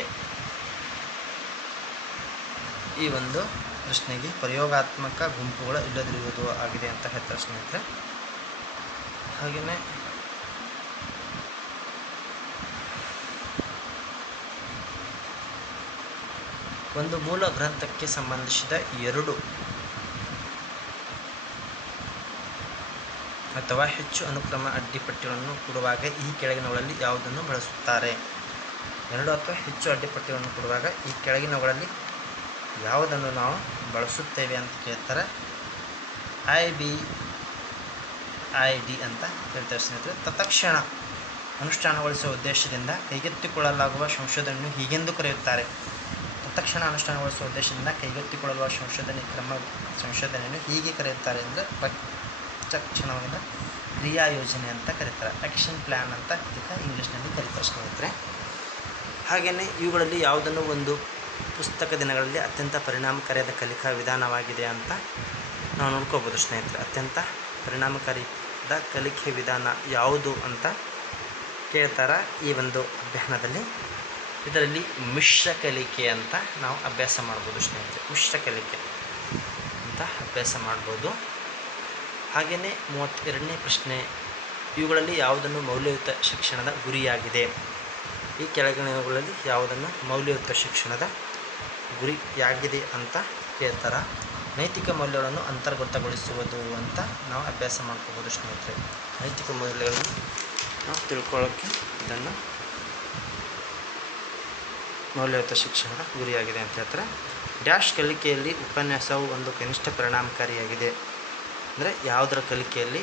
ಈ ಒಂದು ಪ್ರಶ್ನೆಗೆ ಪ್ರಯೋಗಾತ್ಮಕ ಗುಂಪುಗಳು ಇಲ್ಲದಿರುವುದು ಆಗಿದೆ ಅಂತ ಹೇಳ್ತಾರೆ ಸ್ನೇಹಿತರೆ. ಹಾಗೆಯೇ ಒಂದು ಮೂಲ ಗ್ರಂಥಕ್ಕೆ ಸಂಬಂಧಿಸಿದ 2 ಅಥವಾ ಹೆಚ್ಚು ಅನುಕ್ರಮ ಅಡ್ಡಿಪಟ್ಟಿಗಳನ್ನು ಕೊಡುವಾಗ ಈ ಕೆಳಗಿನವುಗಳಲ್ಲಿ ಯಾವುದನ್ನು ಬಳಸುತ್ತಾರೆ? 2 ಅಥವಾ ಹೆಚ್ಚು ಅಡ್ಡಿಪಟ್ಟಿಗಳನ್ನು ಕೊಡುವಾಗ ಈ ಕೆಳಗಿನವುಗಳಲ್ಲಿ ಯಾವುದನ್ನು ನಾವು ಬಳಸುತ್ತೇವೆ ಅಂತ ಕೇಳ್ತಾರೆ. IBID ಅಂತ ಹೇಳ್ತಾರೆ ಸ್ನೇಹಿತರೆ. ತತ್ಕ್ಷಣ ಅನುಷ್ಠಾನಗೊಳಿಸುವ ಉದ್ದೇಶದಿಂದ ಕೈಗೆತ್ತಿಕೊಳ್ಳಲಾಗುವ ಸಂಶೋಧನೆಯನ್ನು ಹೀಗೆಂದು ಕರೆಯುತ್ತಾರೆ. ತತ್ಕ್ಷಣ ಅನುಷ್ಠಾನಗೊಳಿಸುವ ಉದ್ದೇಶದಿಂದ ಕೈಗೆತ್ತಿಕೊಳ್ಳುವ ಸಂಶೋಧನೆಯನ್ನು ಹೀಗೆ ಕರೆಯುತ್ತಾರೆ ಅಂದರೆ ತಕ್ಷಣವಾದ ಕ್ರಿಯಾ ಯೋಜನೆ ಅಂತ ಕರೀತಾರೆ. ಆ್ಯಕ್ಷನ್ ಪ್ಲ್ಯಾನ್ ಅಂತ ಇದಕ್ಕೆ ಇಂಗ್ಲೀಷ್ನಲ್ಲಿ ಕರೀತಾರೆ ಸ್ನೇಹಿತರೆ. ಹಾಗೆಯೇ ಇವುಗಳಲ್ಲಿ ಯಾವುದನ್ನು ಒಂದು ಪುಸ್ತಕ ದಿನಗಳಲ್ಲಿ ಅತ್ಯಂತ ಪರಿಣಾಮಕಾರಿಯಾದ ಕಲಿಕಾ ವಿಧಾನವಾಗಿದೆ ಅಂತ ನಾವು ನೋಡ್ಕೋಬೋದು ಸ್ನೇಹಿತರೆ. ಅತ್ಯಂತ ಪರಿಣಾಮಕಾರಿಯಾದ ಕಲಿಕೆ ವಿಧಾನ ಯಾವುದು ಅಂತ ಕೇಳ್ತಾರೆ ಈ ಒಂದು ಅಧ್ಯಯನದಲ್ಲಿ. ಇದರಲ್ಲಿ ಮಿಶ್ರ ಕಲಿಕೆ ಅಂತ ನಾವು ಅಭ್ಯಾಸ ಮಾಡ್ಬೋದು ಸ್ನೇಹಿತರೆ. ಮಿಶ್ರ ಕಲಿಕೆ ಅಂತ ಅಭ್ಯಾಸ ಮಾಡ್ಬೋದು. ಹಾಗೆಯೇ 32ನೇ ಪ್ರಶ್ನೆ, ಇವುಗಳಲ್ಲಿ ಯಾವುದನ್ನು ಮೌಲ್ಯಯುತ ಶಿಕ್ಷಣದ ಗುರಿಯಾಗಿದೆ? ಈ ಕೆಳಗಿನವುಗಳಲ್ಲಿ ಯಾವುದನ್ನು ಮೌಲ್ಯಯುತ ಶಿಕ್ಷಣದ ಗುರಿಯಾಗಿದೆ ಅಂತ ಕೇಳ್ತಾರೆ. ನೈತಿಕ ಮೌಲ್ಯಗಳನ್ನು ಅಂತರ್ಗತಗೊಳಿಸುವುದು ಅಂತ ನಾವು ಅಭ್ಯಾಸ ಮಾಡ್ಕೋಬೋದು ಸ್ನೇಹಿತರೆ. ನೈತಿಕ ಮೌಲ್ಯಗಳನ್ನು ನಾವು ತಿಳ್ಕೊಳ್ಳೋಕ್ಕೆ ಇದನ್ನು ಮೌಲ್ಯಯುತ ಶಿಕ್ಷಣದ ಗುರಿಯಾಗಿದೆ ಅಂತ ಹೇಳ್ತಾರೆ. ಡ್ಯಾಶ್ ಕಲಿಕೆಯಲ್ಲಿ ಉಪನ್ಯಾಸವು ಒಂದು ಕನಿಷ್ಠ ಪರಿಣಾಮಕಾರಿಯಾಗಿದೆ ಅಂದರೆ ಯಾವುದರ ಕಲಿಕೆಯಲ್ಲಿ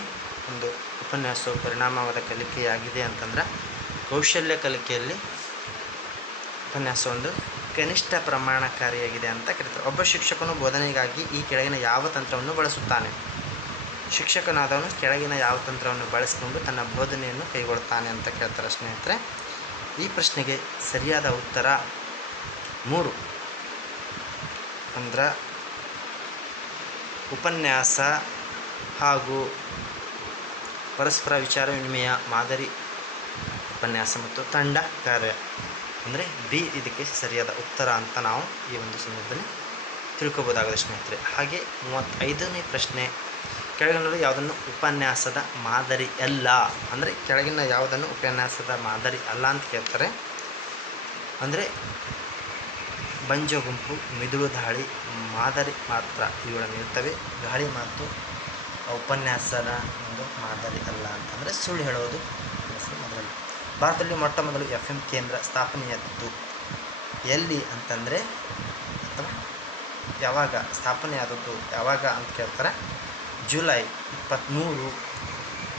ಒಂದು ಉಪನ್ಯಾಸವು ಪರಿಣಾಮವಾದ ಕಲಿಕೆಯಾಗಿದೆ ಅಂತಂದ್ರೆ ಕೌಶಲ್ಯ ಕಲಿಕೆಯಲ್ಲಿ ಉಪನ್ಯಾಸ ಒಂದು ಕನಿಷ್ಠ ಪ್ರಮಾಣಕಾರಿಯಾಗಿದೆ ಅಂತ ಕರೀತಾರೆ. ಒಬ್ಬ ಶಿಕ್ಷಕನು ಬೋಧನೆಗಾಗಿ ಈ ಕೆಳಗಿನ ಯಾವ ತಂತ್ರವನ್ನು ಬಳಸುತ್ತಾನೆ? ಶಿಕ್ಷಕನಾದವನು ಕೆಳಗಿನ ಯಾವ ತಂತ್ರವನ್ನು ಬಳಸಿಕೊಂಡು ತನ್ನ ಬೋಧನೆಯನ್ನು ಕೈಗೊಳ್ಳುತ್ತಾನೆ ಅಂತ ಕೇಳ್ತಾರೆ ಸ್ನೇಹಿತರೆ. ಈ ಪ್ರಶ್ನೆಗೆ ಸರಿಯಾದ ಉತ್ತರ 3 ಅಂದ್ರೆ ಉಪನ್ಯಾಸ ಹಾಗೂ ಪರಸ್ಪರ ವಿಚಾರ ವಿನಿಮಯ, ಮಾದರಿ ಉಪನ್ಯಾಸ ಮತ್ತು ತಂಡ ಕಾರ್ಯ ಅಂದರೆ ಬಿ ಇದಕ್ಕೆ ಸರಿಯಾದ ಉತ್ತರ ಅಂತ ನಾವು ಈ ಒಂದು ಸಂದರ್ಭದಲ್ಲಿ ತಿಳ್ಕೊಬೋದಾಗಿದೆ ಸ್ನೇಹಿತರೆ. ಹಾಗೆ 35ನೇ ಪ್ರಶ್ನೆ, ಕೆಳಗಿನ ಯಾವುದನ್ನು ಉಪನ್ಯಾಸದ ಮಾದರಿ ಅಲ್ಲ ಅಂದರೆ ಕೆಳಗಿನ ಯಾವುದನ್ನು ಉಪನ್ಯಾಸದ ಮಾದರಿ ಅಲ್ಲ ಅಂತ ಕೇಳ್ತಾರೆ. ಅಂದರೆ ಬಂಜ ಗುಂಪು, ಮಿದುಳು ದಾಳಿ, ಮಾದರಿ ಮಾತ್ರ ಇವುಗಳನ್ನು ಇರ್ತವೆ. ಗಾಳಿ ಮಾತು ಉಪನ್ಯಾಸದ ಒಂದು ಮಾದರಿ ಅಲ್ಲ ಅಂತಂದರೆ ಸುಳ್ಳು ಹೇಳೋದು ಮೊದಲು. ಭಾರತದಲ್ಲಿ ಮೊಟ್ಟ ಮೊದಲು FM ಕೇಂದ್ರ ಸ್ಥಾಪನೆಯಾದದ್ದು ಎಲ್ಲಿ ಅಂತಂದರೆ ಅಥವಾ ಯಾವಾಗ ಸ್ಥಾಪನೆಯಾದದ್ದು ಯಾವಾಗ ಅಂತ ಕೇಳ್ತಾರೆ. ಜುಲೈ 23,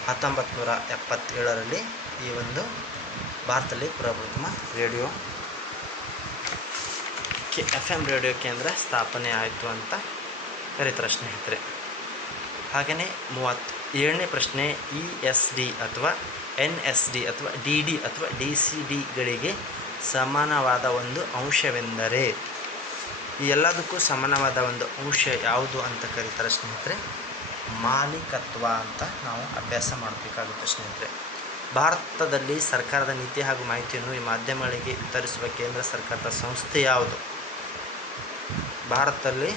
1977ರಲ್ಲಿ ಈ ಒಂದು ಭಾರತದಲ್ಲಿ ಪ್ರಪ್ರಥಮ ರೇಡಿಯೋ FM ರೇಡಿಯೋ ಕೇಂದ್ರ ಸ್ಥಾಪನೆ ಆಯಿತು ಅಂತ ಕರೀತಾರೆ ಸ್ನೇಹಿತರೆ. ಹಾಗೆಯೇ 37ನೇ ಪ್ರಶ್ನೆ, ESD ಅಥವಾ NSD ಅಥವಾ DD ಅಥವಾ DCDಗಳಿಗೆ ಸಮಾನವಾದ ಒಂದು ಅಂಶವೆಂದರೆ ಈ ಎಲ್ಲದಕ್ಕೂ ಸಮಾನವಾದ ಒಂದು ಅಂಶ ಯಾವುದು ಅಂತ ಕರೀತಾರೆ ಸ್ನೇಹಿತರೆ. ಮಾಲೀಕತ್ವ ಅಂತ ನಾವು ಅಭ್ಯಾಸ ಮಾಡಬೇಕಾಗುತ್ತೆ ಸ್ನೇಹಿತರೆ. ಭಾರತದಲ್ಲಿ ಸರ್ಕಾರದ ನೀತಿ ಹಾಗೂ ಮಾಹಿತಿಯನ್ನು ಈ ಮಾಧ್ಯಮಗಳಿಗೆ ವಿತರಿಸುವ ಕೇಂದ್ರ ಸರ್ಕಾರದ ಸಂಸ್ಥೆ ಯಾವುದು? ಭಾರತದಲ್ಲಿ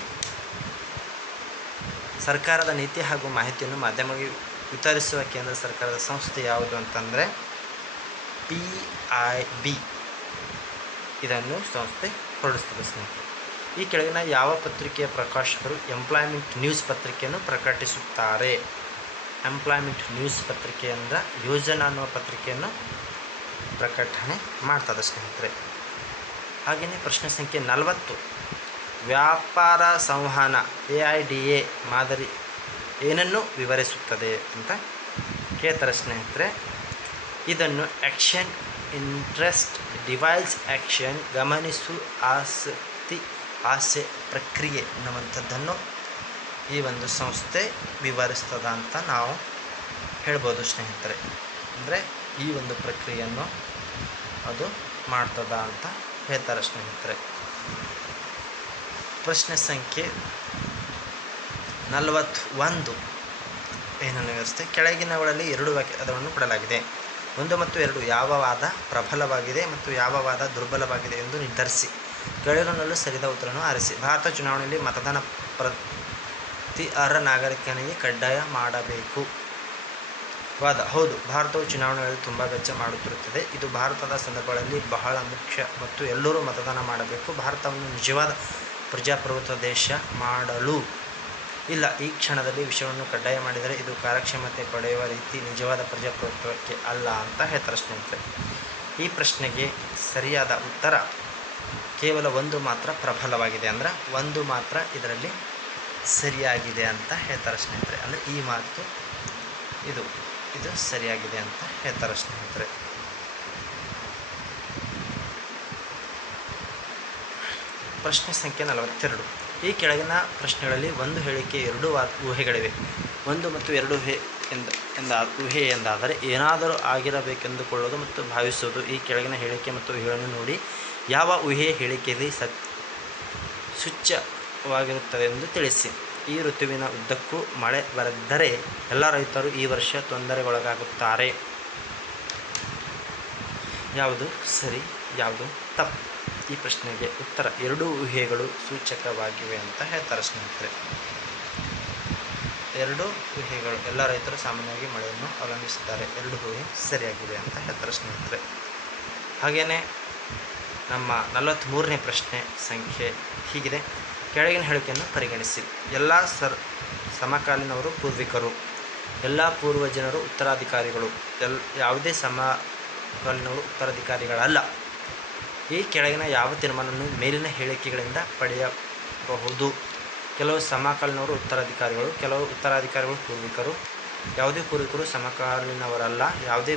ಸರ್ಕಾರದ ನೀತಿ ಹಾಗೂ ಮಾಹಿತಿಯನ್ನು ಮಾಧ್ಯಮಗಳಿಗೆ ವಿತರಿಸುವ ಕೇಂದ್ರ ಸರ್ಕಾರದ ಸಂಸ್ಥೆ ಯಾವುದು ಅಂತಂದರೆ PIB ಇದನ್ನು ಸಂಸ್ಥೆ ಹೊರಡಿಸ್ತದೆ ಸ್ನೇಹಿತರೆ. ಈ ಕೆಳಗಿನ ಯಾವ ಪತ್ರಿಕೆಯ ಪ್ರಕಾಶಕರು ಎಂಪ್ಲಾಯ್ಮೆಂಟ್ ನ್ಯೂಸ್ ಪತ್ರಿಕೆಯನ್ನು ಪ್ರಕಟಿಸುತ್ತಾರೆ? ಎಂಪ್ಲಾಯ್ಮೆಂಟ್ ನ್ಯೂಸ್ ಪತ್ರಿಕೆ ಅಂದರೆ ಯೋಜನಾ ಅನ್ನುವ ಪತ್ರಿಕೆಯನ್ನು ಪ್ರಕಟಣೆ ಮಾಡ್ತದೆ ಸ್ನೇಹಿತರೆ. ಹಾಗೆಯೇ ಪ್ರಶ್ನೆ ಸಂಖ್ಯೆ 40, ವ್ಯಾಪಾರ ಸಂವಹನ AIDA ಮಾದರಿ ಏನನ್ನು ವಿವರಿಸುತ್ತದೆ ಅಂತ ಕೇಳ್ತಾರೆ ಸ್ನೇಹಿತರೆ. ಇದನ್ನು ಆ್ಯಕ್ಷನ್, ಇಂಟ್ರೆಸ್ಟ್, ಡಿವೈಸ್ ಆ್ಯಕ್ಷನ್, ಗಮನಿಸು, ಆಸಕ್ತಿ, ಆಸೆ, ಪ್ರಕ್ರಿಯೆ ಅನ್ನುವಂಥದ್ದನ್ನು ಈ ಒಂದು ಸಂಸ್ಥೆ ವಿವರಿಸ್ತದ ಅಂತ ನಾವು ಹೇಳ್ಬೋದು ಸ್ನೇಹಿತರೆ. ಅಂದರೆ ಈ ಒಂದು ಪ್ರಕ್ರಿಯೆಯನ್ನು ಅದು ಮಾಡ್ತದ ಅಂತ ಹೇಳ್ತಾರೆ ಸ್ನೇಹಿತರೆ. ಪ್ರಶ್ನೆ ಸಂಖ್ಯೆ 41 ಏನನ್ನು ವ್ಯವಸ್ಥೆ? ಕೆಳಗಿನವುಗಳಲ್ಲಿ 2 ವಾಕ್ಯವನ್ನು ಕೊಡಲಾಗಿದೆ. 1 ಮತ್ತು 2 ಯಾವ ವಾದ ಪ್ರಬಲವಾಗಿದೆ ಮತ್ತು ಯಾವ ವಾದ ದುರ್ಬಲವಾಗಿದೆ ಎಂದು ನಿರ್ಧರಿಸಿ. ಕೆಳಗಿನಲ್ಲೂ ಸರಿಯಾದ ಉತ್ತರವನ್ನು ಆರಿಸಿ. ಭಾರತ ಚುನಾವಣೆಯಲ್ಲಿ ಮತದಾನ ಪ್ರತಿ ಅರ್ಹ ನಾಗರಿಕನಿಗೆ ಕಡ್ಡಾಯ ಮಾಡಬೇಕು. ವಾದ: ಹೌದು, ಭಾರತವು ಚುನಾವಣೆಗಳಲ್ಲಿ ತುಂಬ ವೆಚ್ಚ ಮಾಡುತ್ತಿರುತ್ತದೆ. ಇದು ಭಾರತದ ಸಂದರ್ಭಗಳಲ್ಲಿ ಬಹಳ ಮುಖ್ಯ ಮತ್ತು ಎಲ್ಲರೂ ಮತದಾನ ಮಾಡಬೇಕು. ಭಾರತವನ್ನು ನಿಜವಾದ ಪ್ರಜಾಪ್ರಭುತ್ವ ದೇಶ ಮಾಡಲು ಇಲ್ಲ. ಈ ಕ್ಷಣದಲ್ಲಿ ವಿಷಯವನ್ನು ಕಡ್ಡಾಯ ಮಾಡಿದರೆ ಇದು ಕಾರ್ಯಕ್ಷಮತೆ ಪಡೆಯುವ ರೀತಿ ನಿಜವಾದ ಪ್ರಜಾಪ್ರಭುತ್ವಕ್ಕೆ ಅಲ್ಲ ಅಂತ ಹೇಳ್ತಾರೆ ಸ್ನೇಹಿತರೆ. ಈ ಪ್ರಶ್ನೆಗೆ ಸರಿಯಾದ ಉತ್ತರ ಕೇವಲ 1 ಮಾತ್ರ ಪ್ರಬಲವಾಗಿದೆ, ಅಂದರೆ 1 ಮಾತ್ರ ಇದರಲ್ಲಿ ಸರಿಯಾಗಿದೆ ಅಂತ ಹೇಳ್ತಾರೆ ಸ್ನೇಹಿತರೆ. ಅಂದರೆ ಈ ಮಾತು ಇದು ಸರಿಯಾಗಿದೆ ಅಂತ ಹೇಳ್ತಾರೆ ಸ್ನೇಹಿತರೆ. ಪ್ರಶ್ನೆ ಸಂಖ್ಯೆ 42, ಈ ಕೆಳಗಿನ ಪ್ರಶ್ನೆಗಳಲ್ಲಿ 1 ಹೇಳಿಕೆ 2 ಊಹೆಗಳಿವೆ. 1 ಮತ್ತು 2 ಊಹೆ ಎಂದಾದರೆ ಏನಾದರೂ ಆಗಿರಬೇಕೆಂದುಕೊಳ್ಳೋದು ಮತ್ತು ಭಾವಿಸುವುದು. ಈ ಕೆಳಗಿನ ಹೇಳಿಕೆ ಮತ್ತು ಊಹೆಗಳನ್ನು ನೋಡಿ ಯಾವ ಊಹೆ ಹೇಳಿಕೆಯಲ್ಲಿ ಸೂಚ್ಯವಾಗಿರುತ್ತದೆ ಎಂದು ತಿಳಿಸಿ. ಈ ಋತುವಿನ ಉದ್ದಕ್ಕೂ ಮಳೆ ಬರದಿದ್ದರೆ ಎಲ್ಲ ರೈತರು ಈ ವರ್ಷ ತೊಂದರೆಗೊಳಗಾಗುತ್ತಾರೆ. ಯಾವುದು ಸರಿ, ಯಾವುದು ತಪ್ಪು? ಈ ಪ್ರಶ್ನೆಗೆ ಉತ್ತರ 2 ಊಹೆಗಳು ಸೂಚಕವಾಗಿವೆ ಅಂತ ಹೇಳ್ತಾರೆ ಸ್ನೇಹಿತರೆ. 2 ಊಹೆಗಳು, ಎಲ್ಲ ರೈತರು ಸಾಮಾನ್ಯವಾಗಿ ಮಳೆಯನ್ನು ಅವಲಂಬಿಸಿದ್ದಾರೆ, 2 ಊಹೆ ಸರಿಯಾಗಿವೆ ಅಂತ ಹೇಳ್ತಾರೆ ಸ್ನೇಹಿತರೆ. ಹಾಗೆಯೇ ನಮ್ಮ 43ನೇ ಪ್ರಶ್ನೆ ಸಂಖ್ಯೆ ಹೀಗಿದೆ. ಕೆಳಗಿನ ಹೇಳಿಕೆಯನ್ನು ಪರಿಗಣಿಸಿ. ಎಲ್ಲ ಸಮಕಾಲೀನವರು ಪೂರ್ವಿಕರು, ಎಲ್ಲ ಪೂರ್ವಜನರು ಉತ್ತರಾಧಿಕಾರಿಗಳು, ಯಾವುದೇ ಸಮಕಾಲೀನವರು ಉತ್ತರಾಧಿಕಾರಿಗಳಲ್ಲ. ಈ ಕೆಳಗಿನ ಯಾವ ತೀರ್ಮಾನವನ್ನು ಮೇಲಿನ ಹೇಳಿಕೆಗಳಿಂದ ಪಡೆಯಬಹುದು? ಕೆಲವು ಸಮಕಾಲೀನವರು ಉತ್ತರಾಧಿಕಾರಿಗಳು, ಕೆಲವು ಉತ್ತರಾಧಿಕಾರಿಗಳು ಪೂರ್ವಿಕರು, ಯಾವುದೇ ಪೂರ್ವಿಕರು ಸಮಕಾಲೀನವರಲ್ಲ, ಯಾವುದೇ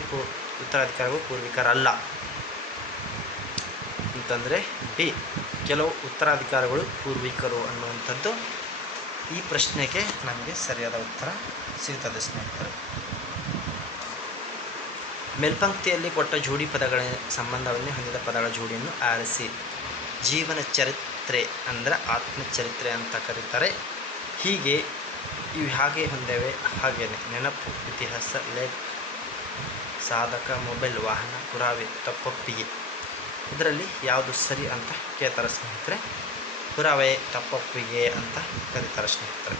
ಉತ್ತರಾಧಿಕಾರಿಗಳು ಪೂರ್ವಿಕರಲ್ಲ ಅಂತಂದರೆ ಬಿ, ಕೆಲವು ಉತ್ತರಾಧಿಕಾರಿಗಳು ಪೂರ್ವಿಕರು ಅನ್ನುವಂಥದ್ದು ಈ ಪ್ರಶ್ನೆಗೆ ನಮಗೆ ಸರಿಯಾದ ಉತ್ತರ ಸಿಗುತ್ತದೆ ಸ್ನೇಹಿತರೆ. ಮೇಲ್ಪಂಕ್ತಿಯಲ್ಲಿ ಕೊಟ್ಟ ಜೋಡಿ ಪದಗಳ ಸಂಬಂಧವನ್ನು ಹೊಂದಿದ ಪದಗಳ ಜೋಡಿಯನ್ನು ಆರಿಸಿ. ಜೀವನ ಚರಿತ್ರೆ ಅಂದರೆ ಆತ್ಮಚರಿತ್ರೆ ಅಂತ ಕರೀತಾರೆ. ಹೀಗೆ ಇವು ಹಾಗೆ ಹೊಂದೇವೆ, ಹಾಗೇನೆ ನೆನಪು, ಇತಿಹಾಸ, ಲೇಖ, ಸಾಧಕ, ಮೊಬೈಲ್, ವಾಹನ, ಪುರಾವೆ, ತಪ್ಪೊಪ್ಪಿಗೆ. ಇದರಲ್ಲಿ ಯಾವುದು ಸರಿ ಅಂತ ಕೇಳ್ತಾರೆ ಸ್ನೇಹಿತರೆ. ಪುರಾವೆ, ತಪ್ಪೊಪ್ಪಿಗೆ ಅಂತ ಕರೀತಾರೆ ಸ್ನೇಹಿತರೆ.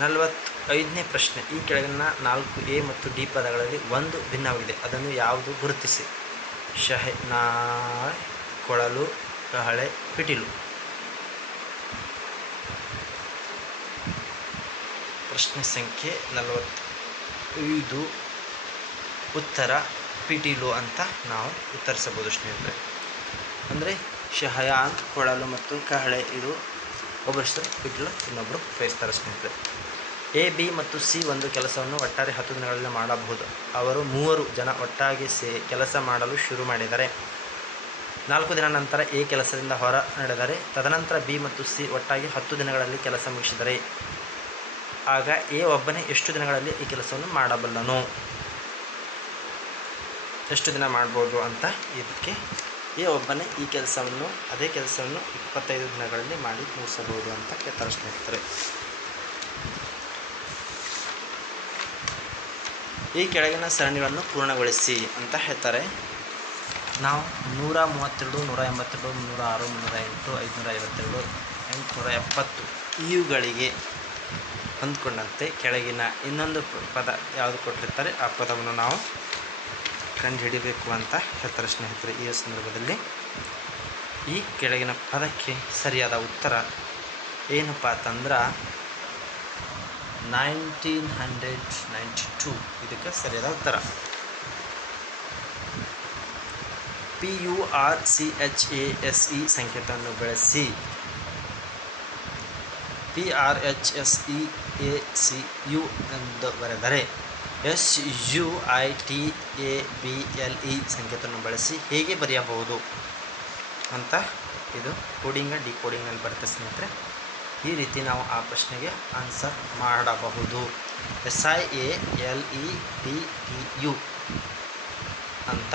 45ನೇ ಪ್ರಶ್ನೆ, ಈ ಕೆಳಗಿನ 4A ಮತ್ತು D ಪದಗಳಲ್ಲಿ 1 ಭಿನ್ನವಾಗಿದೆ, ಅದನ್ನು ಯಾವುದು ಗುರುತಿಸಿ. ಶಹನಾಯ್, ಕೊಳಲು, ಕಹಳೆ, ಪಿಟೀಲು. ಪ್ರಶ್ನೆ ಸಂಖ್ಯೆ 45 ಉತ್ತರ ಪಿಟೀಲು ಅಂತ ನಾವು ಉತ್ತರಿಸಬಹುದು ಸ್ನೇಹಿತರೆ. ಅಂದರೆ ಶಹಯಾನ್, ಕೊಳಲು ಮತ್ತು ಕಹಳೆ ಇದು ಒಬ್ಬರು ಹೆಸರು, ಪಿಟೀಲು ಇನ್ನೊಬ್ಬರು ಉಪಯೋಗಿಸ್ತಾರೆ ಸ್ನೇಹಿತರೆ. A, B ಮತ್ತು C ಒಂದು ಕೆಲಸವನ್ನು ಒಟ್ಟಾರೆ 10 ದಿನಗಳಲ್ಲಿ ಮಾಡಬಹುದು. ಅವರು 3 ಜನ ಒಟ್ಟಾಗಿ ಕೆಲಸ ಮಾಡಲು ಶುರು ಮಾಡಿದರೆ 4 ದಿನ ನಂತರ A ಕೆಲಸದಿಂದ ಹೊರ ನಡೆದರೆ, ತದನಂತರ B ಮತ್ತು C ಒಟ್ಟಾಗಿ 10 ದಿನಗಳಲ್ಲಿ ಕೆಲಸ ಮುಗಿಸಿದರೆ ಆಗ A ಒಬ್ಬನೇ ಎಷ್ಟು ದಿನಗಳಲ್ಲಿ ಈ ಕೆಲಸವನ್ನು ಮಾಡಬಲ್ಲನು? ಎಷ್ಟು ದಿನ ಮಾಡ್ಬೋದು ಅಂತ ಇದಕ್ಕೆ A ಒಬ್ಬನೇ ಈ ಕೆಲಸವನ್ನು ಅದೇ ಕೆಲಸವನ್ನು 25 ದಿನಗಳಲ್ಲಿ ಮಾಡಿ ಮುಗಿಸಬಹುದು ಅಂತ ಕೇಳ್ತಾರೆ ಸ್ನೇಹಿತರೆ. ಈ ಕೆಳಗಿನ ಸರಣಿಗಳನ್ನು ಪೂರ್ಣಗೊಳಿಸಿ ಅಂತ ಹೇಳ್ತಾರೆ. ನಾವು 132, 182, 306, 308, 552, 870 ಇವುಗಳಿಗೆ ಹೊಂದ್ಕೊಂಡಂತೆ ಕೆಳಗಿನ ಇನ್ನೊಂದು ಪದ ಯಾವುದು ಕೊಟ್ಟಿರ್ತಾರೆ ಆ ಪದವನ್ನು ನಾವು ಕಂಡುಹಿಡಿಬೇಕು ಅಂತ ಹೇಳ್ತಾರೆ ಸ್ನೇಹಿತರೆ. ಈ ಸಂದರ್ಭದಲ್ಲಿ ಈ ಕೆಳಗಿನ ಪದಕ್ಕೆ ಸರಿಯಾದ ಉತ್ತರ ಏನಪ್ಪ ಅಂತಂದ್ರೆ 1992 ಇದಕ್ಕೆ ಸರಿಯಾದ ಉತ್ತರ. PURCHASE ಸಂಕೇತವನ್ನು ಬಳಸಿ PRHSEACU ಎಂದು ಬರೆದರೆ SUITABLE ಸಂಕೇತವನ್ನು ಬಳಸಿ ಹೇಗೆ ಬರೆಯಬಹುದು ಅಂತ ಇದು ಕೋಡಿಂಗ್ ಡಿಕೋಡಿಂಗ್ನಲ್ಲಿ ಬರುತ್ತೆ ಸ್ನೇಹಿತರೆ. ಈ ರೀತಿ ನಾವು ಆ ಪ್ರಶ್ನೆಗೆ ಆನ್ಸರ್ ಮಾಡಬಹುದು. SIALEDTU ಅಂತ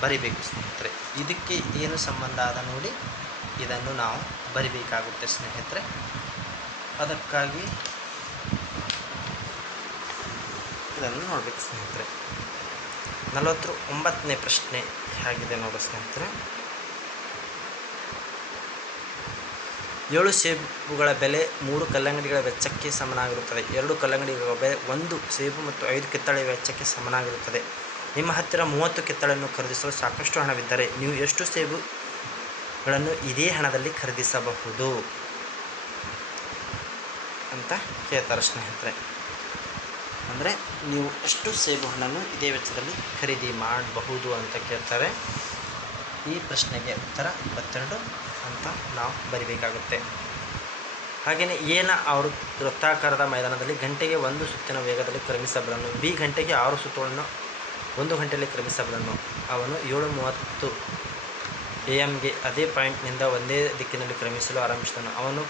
ಬರಿಬೇಕು ಸ್ನೇಹಿತರೆ. ಇದಕ್ಕೆ ಏನು ಸಂಬಂಧ ಅದ ನೋಡಿ ಇದನ್ನು ನಾವು ಬರಿಬೇಕಾಗುತ್ತೆ ಸ್ನೇಹಿತರೆ. ಅದಕ್ಕಾಗಿ ಇದನ್ನು ನೋಡಬೇಕು ಸ್ನೇಹಿತರೆ. 49ನೇ ಪ್ರಶ್ನೆ ಆಗಿದೆ ನೋಡಿ ಸ್ನೇಹಿತರೆ. 7 ಸೇಬುಗಳ ಬೆಲೆ 3 ಕಲ್ಲಂಗಡಿಗಳ ವೆಚ್ಚಕ್ಕೆ ಸಮನಾಗಿರುತ್ತದೆ. 2 ಕಲ್ಲಂಗಡಿಗಳ ಬೆಲೆ 1 ಸೇಬು ಮತ್ತು 5 ಕಿತ್ತಳೆ ವೆಚ್ಚಕ್ಕೆ ಸಮನಾಗಿರುತ್ತದೆ. ನಿಮ್ಮ ಹತ್ತಿರ 30 ಕಿತ್ತಳೆಯನ್ನು ಖರೀದಿಸಲು ಸಾಕಷ್ಟು ಹಣವಿದ್ದರೆ ನೀವು ಎಷ್ಟು ಸೇಬುಗಳನ್ನು ಇದೇ ಹಣದಲ್ಲಿ ಖರೀದಿಸಬಹುದು ಅಂತ ಕೇಳ್ತಾರೆ ಸ್ನೇಹಿತರೆ. ಅಂದರೆ ನೀವು ಎಷ್ಟು ಸೇಬು ಹಣ್ಣನ್ನು ಇದೇ ವೆಚ್ಚದಲ್ಲಿ ಖರೀದಿ ಮಾಡಬಹುದು ಅಂತ ಕೇಳ್ತಾರೆ. ಈ ಪ್ರಶ್ನೆಗೆ ಉತ್ತರ 22 ಅಂತ ನಾವು ಬರಿಬೇಕಾಗುತ್ತೆ. ಹಾಗೆಯೇ ಏನ ಅವರು ವೃತ್ತಾಕಾರದ ಮೈದಾನದಲ್ಲಿ ಗಂಟೆಗೆ 1 ಸುತ್ತಿನ ವೇಗದಲ್ಲಿ ಕ್ರಮಿಸಬಲ್ಲನು. ಬಿ ಗಂಟೆಗೆ 6 ಸುತ್ತುಗಳನ್ನು 1 ಗಂಟೆಯಲ್ಲಿ ಕ್ರಮಿಸಬಲ್ಲನು. ಅವನು 7:30 AM ಅದೇ ಪಾಯಿಂಟ್ನಿಂದ ಒಂದೇ ದಿಕ್ಕಿನಲ್ಲಿ ಕ್ರಮಿಸಲು ಆರಂಭಿಸಿದನು. ಅವನು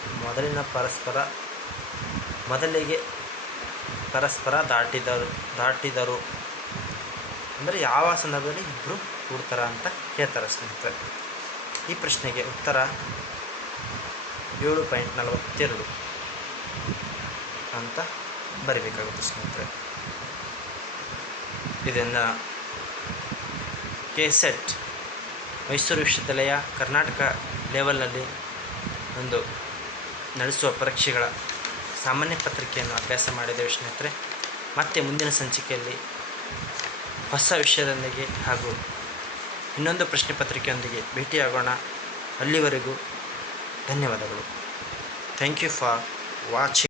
ಮೊದಲಿಗೆ ಪರಸ್ಪರ ದಾಟಿದರು ಅಂದರೆ ಯಾವ ಸಂದರ್ಭದಲ್ಲಿ ಇಬ್ಬರು ಕೂಡ್ತಾರ ಅಂತ ಕೇಳ್ತಾರೆ ಸ್ನೇಹಿತರೆ. ಈ ಪ್ರಶ್ನೆಗೆ ಉತ್ತರ 7.42 ಅಂತ ಬರಿಬೇಕಾಗುತ್ತೆ ಸ್ನೇಹಿತರೆ. ಇದನ್ನು ಕೆಸೆಟ್ ಮೈಸೂರು ವಿಶ್ವವಿದ್ಯಾಲಯ ಕರ್ನಾಟಕ ಲೆವೆಲ್ನಲ್ಲಿ ಒಂದು ನಡೆಸುವ ಪರೀಕ್ಷೆಗಳ ಸಾಮಾನ್ಯ ಪತ್ರಿಕೆಯನ್ನು ಅಭ್ಯಾಸ ಮಾಡಿದ್ದೇವೆ ಸ್ನೇಹಿತರೆ. ಮತ್ತೆ ಮುಂದಿನ ಸಂಚಿಕೆಯಲ್ಲಿ ಹೊಸ ವಿಷಯದೊಂದಿಗೆ ಹಾಗೂ ಇನ್ನೊಂದು ಪ್ರಶ್ನೆ ಪತ್ರಿಕೆಯೊಂದಿಗೆ ಭೇಟಿಯಾಗೋಣ. ಅಲ್ಲಿವರೆಗೂ ಧನ್ಯವಾದಗಳು. Thank you for watching.